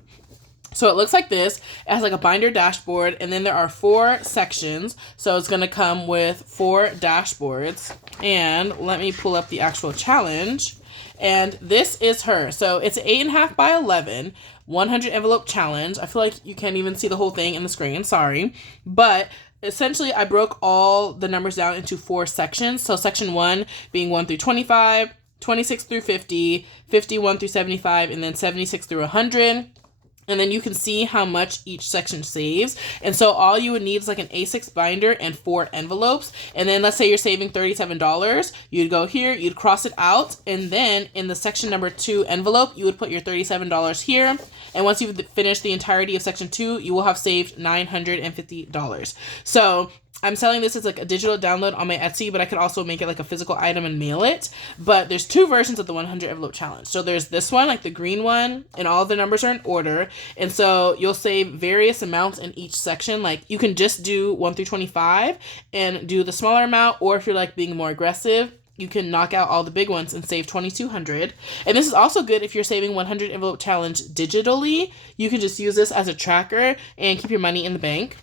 So it looks like this. It has like a binder dashboard, and then there are 4 sections. So it's going to come with 4 dashboards. And let me pull up the actual challenge. And this is her. So it's 8.5 by 11, 100 envelope challenge. I feel like you can't even see the whole thing in the screen. Sorry. But essentially, I broke all the numbers down into 4 sections. So section 1 being 1 through 25, 26 through 50, 51 through 75, and then 76 through 100. And then you can see how much each section saves. And so all you would need is like an A6 binder and 4 envelopes. And then let's say you're saving $37. You'd go here, you'd cross it out. And then in the section number 2 envelope, you would put your $37 here. And once you've finished the entirety of section 2, you will have saved $950. So I'm selling this as like a digital download on my Etsy, but I could also make it like a physical item and mail it. But there's 2 versions of the 100 envelope challenge. So there's this one, like the green one, and all of the numbers are in order. And so you'll save various amounts in each section. Like you can just do 1 through 25 and do the smaller amount, or if you're like being more aggressive, you can knock out all the big ones and save $2,200. And this is also good if you're saving 100 envelope challenge digitally. You can just use this as a tracker and keep your money in the bank.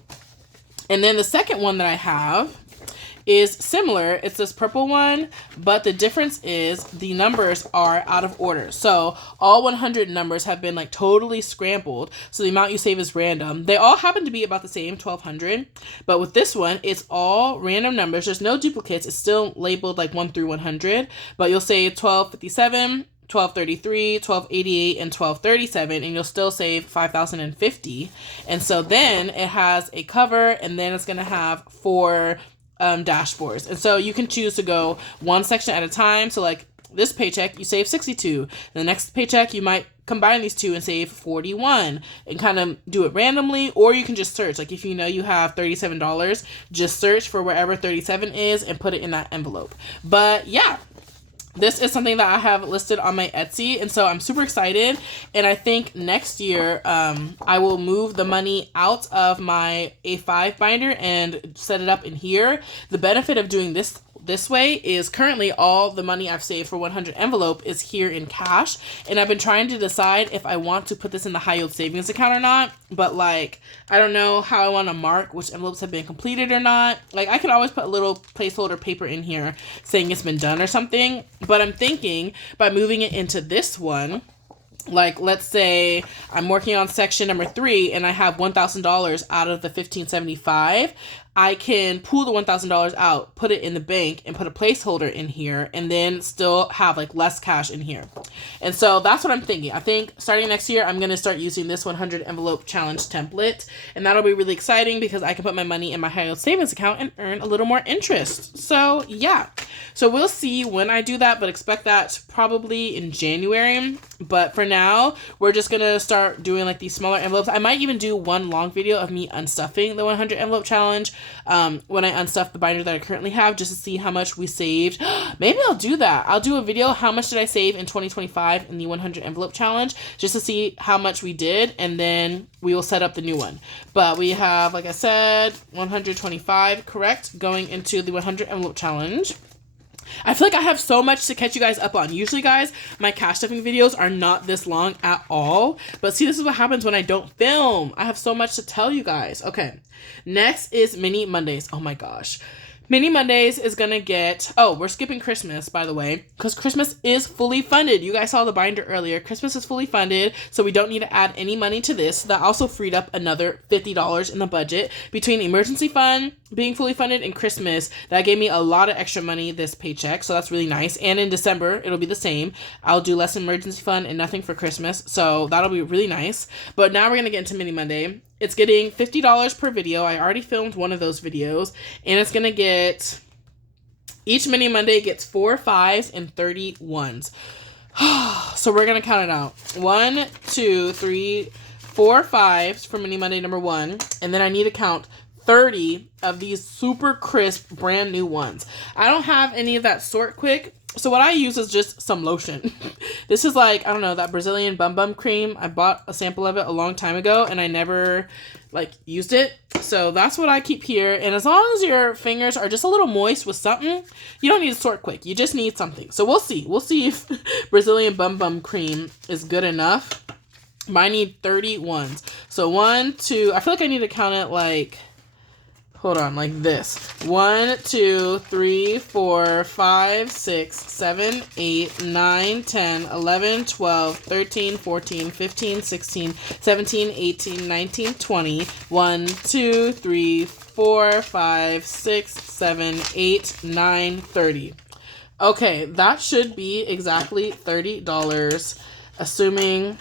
And then the second one that I have is similar. It's this purple one, but the difference is the numbers are out of order. So all 100 numbers have been like totally scrambled. So the amount you save is random. They all happen to be about the same, 1,200. But with this one, it's all random numbers. There's no duplicates. It's still labeled like 1 through 100, but you'll save 1257, 1233, 1288, and 1237, and you'll still save $5,050. And so then it has a cover, and then it's going to have 4 dashboards. And so you can choose to go one section at a time. So like this paycheck, you save 62. The next paycheck, you might combine these 2 and save 41 and kind of do it randomly, or you can just search. Like if you know you have $37, just search for wherever 37 is and put it in that envelope. But yeah, this is something that I have listed on my Etsy, and so I'm super excited. And I think next year I will move the money out of my A5 binder and set it up in here. The benefit of doing this way is currently all the money I've saved for 100 envelope is here in cash, and I've been trying to decide if I want to put this in the high yield savings account or not. But like, I don't know how I want to mark which envelopes have been completed or not. Like I could always put a little placeholder paper in here saying it's been done or something, but I'm thinking by moving it into this one, like let's say I'm working on section number 3 and I have $1,000 out of the 1,575, I can pull the $1,000 out, put it in the bank, and put a placeholder in here, and then still have like less cash in here. And so that's what I'm thinking. I think starting next year, I'm going to start using this 100 envelope challenge template, and that'll be really exciting because I can put my money in my high yield savings account and earn a little more interest. So yeah, so we'll see when I do that, but expect that probably in January. But for now, we're just going to start doing like these smaller envelopes. I might even do one long video of me unstuffing the 100 envelope challenge when I unstuff the binder that I currently have, just to see how much we saved. Maybe I'll do that. I'll do a video, how much did I save in 2025 in the 100 envelope challenge, just to see how much we did, and then we will set up the new one. But we have, like I said, 125, correct, going into the 100 envelope challenge. I feel like I have so much to catch you guys up on. Usually, guys, my cash stuffing videos are not this long at all. But see, this is what happens when I don't film. I have so much to tell you guys. Okay, next is Mini Mondays. Oh my gosh. Mini Mondays is going to get... Oh, we're skipping Christmas, by the way, because Christmas is fully funded. You guys saw the binder earlier. Christmas is fully funded, so we don't need to add any money to this. That also freed up another $50 in the budget. Between emergency fund being fully funded and Christmas, that gave me a lot of extra money this paycheck, so that's really nice. And in December, it'll be the same. I'll do less emergency fund and nothing for Christmas, so that'll be really nice. But now we're going to get into Mini Monday. It's getting $50 per video. I already filmed one of those videos, and it's going to get... Each Mini Monday gets 4 5s and 30 1s. So we're going to count it out. 1, 2, 3, 4 5s for Mini Monday number 1, and then I need to count 30 of these super crisp brand new ones. I don't have any of that sort quick, So what I use is just some lotion. This is like, I don't know, that Brazilian Bum Bum cream. I bought a sample of it a long time ago and I never like used it. So that's what I keep here. And as long as your fingers are just a little moist with something, you don't need to sort quick. You just need something. So we'll see. We'll see if Brazilian Bum Bum cream is good enough. I need 30 ones. So 1, 2, I feel like I need to count it like, hold on, like this. 1, 2, 3, 4, 5, 6, 7, 8, 9, 10, 11, 12, 13, 14, 15, 16, 17, 18, 19, 20. 1, 2, 3, 4, 5, 6, 7, 8, 9, 30. Okay, that should be exactly $30, assuming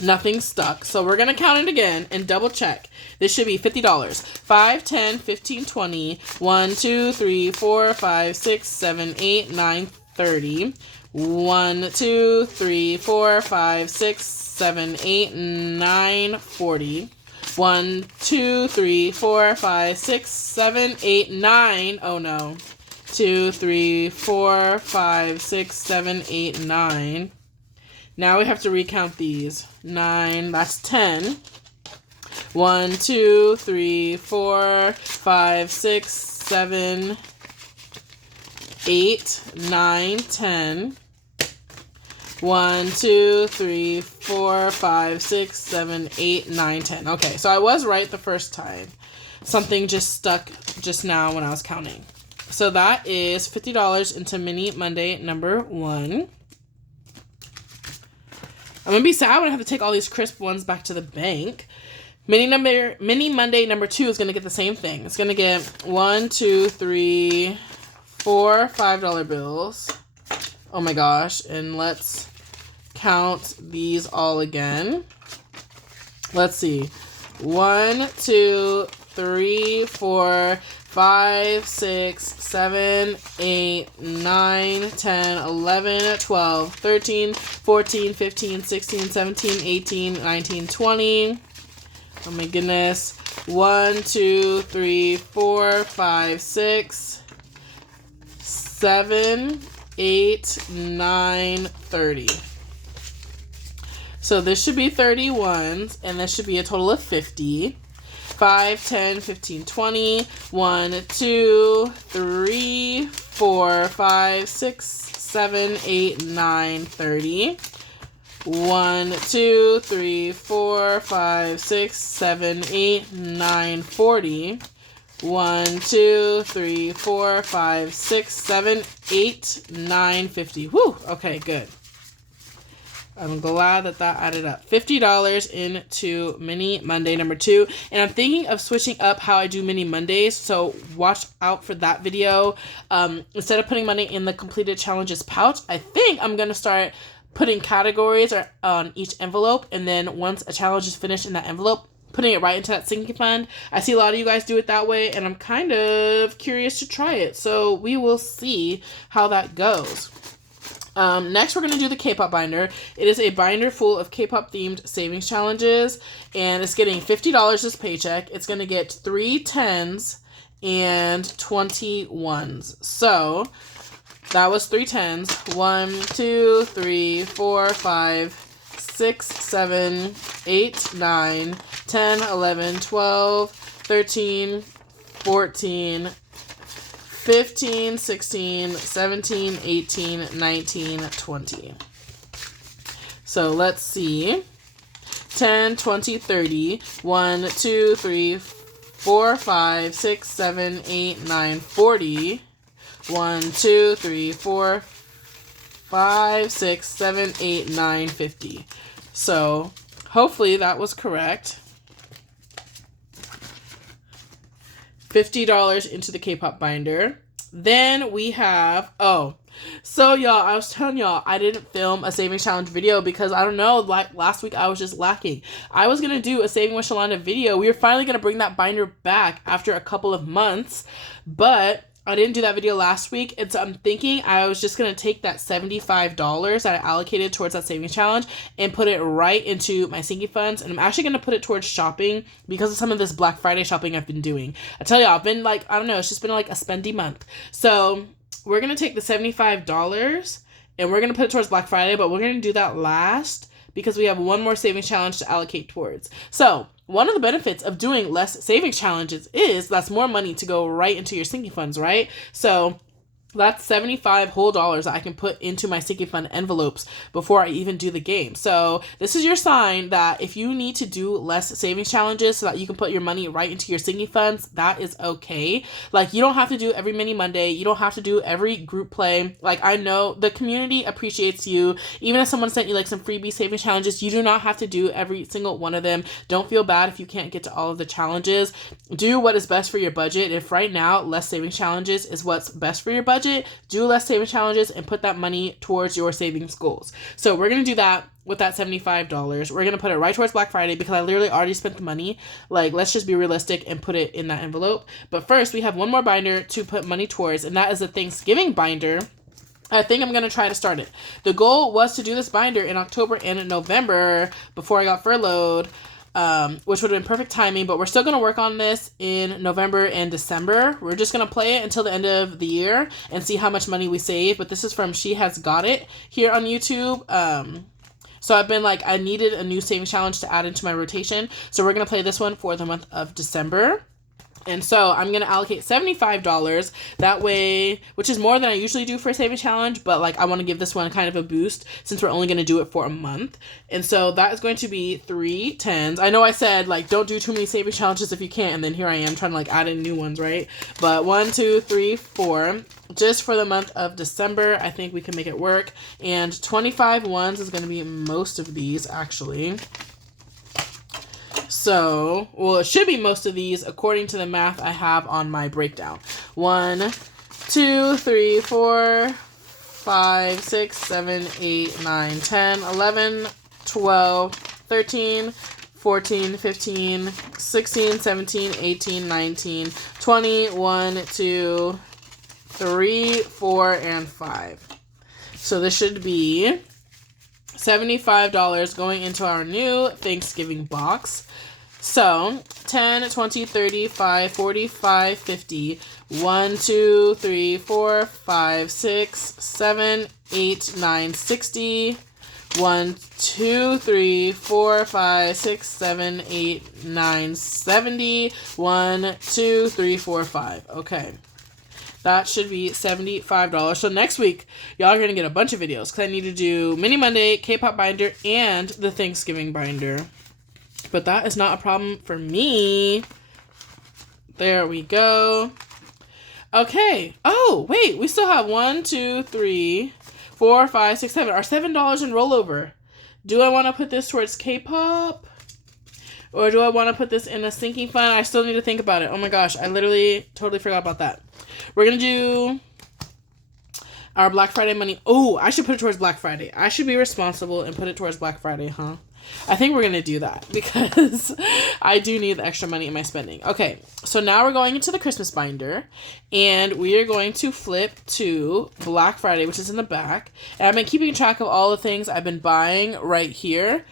nothing stuck. So we're going to count it again and double check. This should be $50. 5, 10, 15, 20. 1, 2, 3, 4, 5, 6, 7, 8, 9, 30. 1, 2, 3, 4, 5, 6, 7, 8, 9, 40. 1, 2, 3, 4, 5, 6, 7, 8, 9. Oh no. 2, 3, 4, 5, 6, 7, 8, 9. Now we have to recount these. 9, that's 10. 1, 2, 3, 4, 5, 6, 7, 8, 9, 10. 1, 2, 3, 4, 5, 6, 7, 8, 9, 10. Okay, so I was right the first time. Something just stuck just now when I was counting. So that is $50 into Mini Monday number 1. I'm going to be sad when I have to take all these crisp ones back to the bank. Mini Monday number 2 is going to get the same thing. It's going to get 1, 2, 3, 4 $5 bills. Oh my gosh. And let's count these all again. Let's see. 1, 2, 3, 4, 5, 6, 7, 8, 9, 10, 11, 12, 13, 14, 15, 16, 17, 18, 19, 20. Oh my goodness. 1, 2, 3, 4, 5, 6, 7, 8, 9, 30. So this should be 31s, and this should be a total of 50. 5, 10, 15, 20. 1, 2, 3, 4, 5, 6, 7, 8, 9, 30. 1, 2, 3, 4, 5, 6, 7, 8, 9, 40. 1, 2, 3, 4, 5, 6, 7, 8, 9, 50. Woo! Okay, good. I'm glad that added up. $50 into Mini Monday number 2. And I'm thinking of switching up how I do Mini Mondays. So watch out for that video. Instead of putting money in the completed challenges pouch, I think I'm going to start putting categories on each envelope. And then once a challenge is finished in that envelope, putting it right into that sinking fund. I see a lot of you guys do it that way. And I'm kind of curious to try it. So we will see how that goes. Next, we're going to do the K-pop binder. It is a binder full of K-pop themed savings challenges, and it's getting $50 this paycheck. It's going to get 3 10s and 20 1s. So that was 3 10s. 1, 2, 3, 4, 5, 6, 7, 8, 9, 10, 11, 12, 13, 14, 15, 16, 17, 18, 19, 20. So let's see. 10, 20, 30. 1, 2, 3, 4, 5, 6, 7, 8, 9, 40. 1, 2, 3, 4, 5, 6, 7, 8, 9, 50. So hopefully that was correct. $50 into the K-pop binder. Then we have, so y'all, I was telling y'all I didn't film a savings challenge video because I don't know, like last week I was just lacking. I was going to do a saving with Shalonda video. We were finally going to bring that binder back after a couple of months, but I didn't do that video last week, and so I'm thinking I was just going to take that $75 that I allocated towards that savings challenge and put it right into my sinking funds, and I'm actually going to put it towards shopping because of some of this Black Friday shopping I've been doing. I tell y'all, I've been like, I don't know, it's just been like a spendy month. So we're going to take the $75 and we're going to put it towards Black Friday, but we're going to do that last because we have one more savings challenge to allocate towards. So one of the benefits of doing less savings challenges is that's more money to go right into your sinking funds, right? So that's 75 whole dollars that I can put into my sinking fund envelopes before I even do the game. So this is your sign that if you need to do less savings challenges so that you can put your money right into your sinking funds, that is okay. Like, you don't have to do every mini Monday. You don't have to do every group play. Like, I know the community appreciates you. Even if someone sent you like some freebie savings challenges, you do not have to do every single one of them. Don't feel bad if you can't get to all of the challenges. Do what is best for your budget. If right now less savings challenges is what's best for your budget, do less savings challenges and put that money towards your savings goals. So we're going to do that with that $75. We're going to put it right towards Black Friday because I literally already spent the money. Like, let's just be realistic and put it in that envelope. But first, we have one more binder to put money towards, and that is the Thanksgiving binder. I think I'm going to try to start it. The goal was to do this binder in October and in November before I got furloughed. Which would have been perfect timing, but we're still going to work on this in November and December. We're just going to play it until the end of the year and see how much money we save. But this is from She Has Got It here on YouTube. So I've been like, I needed a new savings challenge to add into my rotation. So we're going to play this one for the month of December. And so I'm going to allocate $75 that way, which is more than I usually do for a saving challenge. But like, I want to give this one kind of a boost since we're only going to do it for a month. And so that is going to be 3 10s. I know I said like, don't do too many saving challenges if you can't. And then here I am trying to like add in new ones, right? But 1, 2, 3, 4, just for the month of December, I think we can make it work. And 25 ones is going to be most of these actually. So, well, it should be most of these according to the math I have on my breakdown. 1, 2, 3, 4, 5, 6, 7, 8, 9, 10, 11, 12, 13, 14, 15, 16, 17, 18, 19, 20, 1, 2, 3, 4, and 5. So this should be $75 going into our new Thanksgiving box. So 10, 20, 35, 45, 50, 1, 2, 3, 4, 5, 6, 7, 8, 9, 60, 1, 2, 3, 4, 5, 6, 7, 8, 9, 70, 1, 2, 3, 4, 5. Okay. That should be $75. So next week, y'all are going to get a bunch of videos because I need to do Mini Monday, K-pop binder, and the Thanksgiving binder. But that is not a problem for me. There we go. Okay. Oh, wait. We still have 1, 2, 3, 4, 5, 6, 7. Our $7 in rollover. Do I want to put this towards K-pop? Or do I want to put this in a sinking fund? I still need to think about it. Oh my gosh. I literally totally forgot about that. We're going to do our Black Friday money. Oh, I should put it towards Black Friday. I should be responsible and put it towards Black Friday, huh? I think we're going to do that because I do need the extra money in my spending. Okay, so now we're going into the Christmas binder and we are going to flip to Black Friday, which is in the back. And I've been keeping track of all the things I've been buying right here.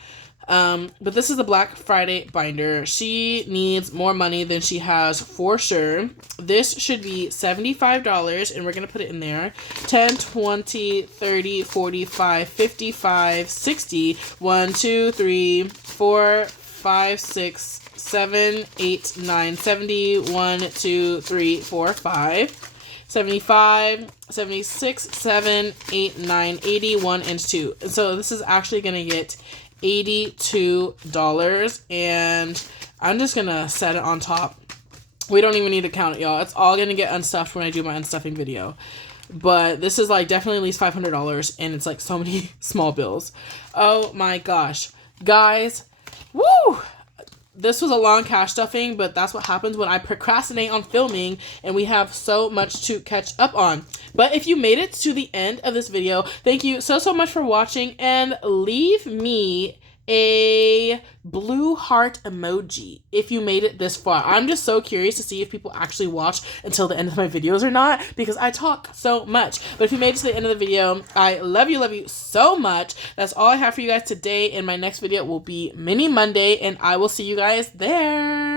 But this is the Black Friday binder. She needs more money than she has for sure. This should be $75 and we're going to put it in there. 10, 20, 30, 45, 55, 60, 1, 2, 3, 4, 5, 6, 7, 8, 9, 70, 1, 2, 3, 4, 5. 75, 76, 7, 8, 9, 80, 1, and 2. And so this is actually going to get $82 and I'm just gonna set it on top. We don't even need to count it, y'all. It's all gonna get unstuffed when I do my unstuffing video. But this is like definitely at least $500 and it's like so many small bills. Oh my gosh. Guys, woo! This was a long cash stuffing, but that's what happens when I procrastinate on filming and we have so much to catch up on. But if you made it to the end of this video, thank you so much for watching and leave me a blue heart emoji if you made it this far. I'm just so curious to see if people actually watch until the end of my videos or not because I talk so much. But if you made it to the end of the video, I love you so much. That's all I have for you guys today, and my next video will be Mini Monday and I will see you guys there.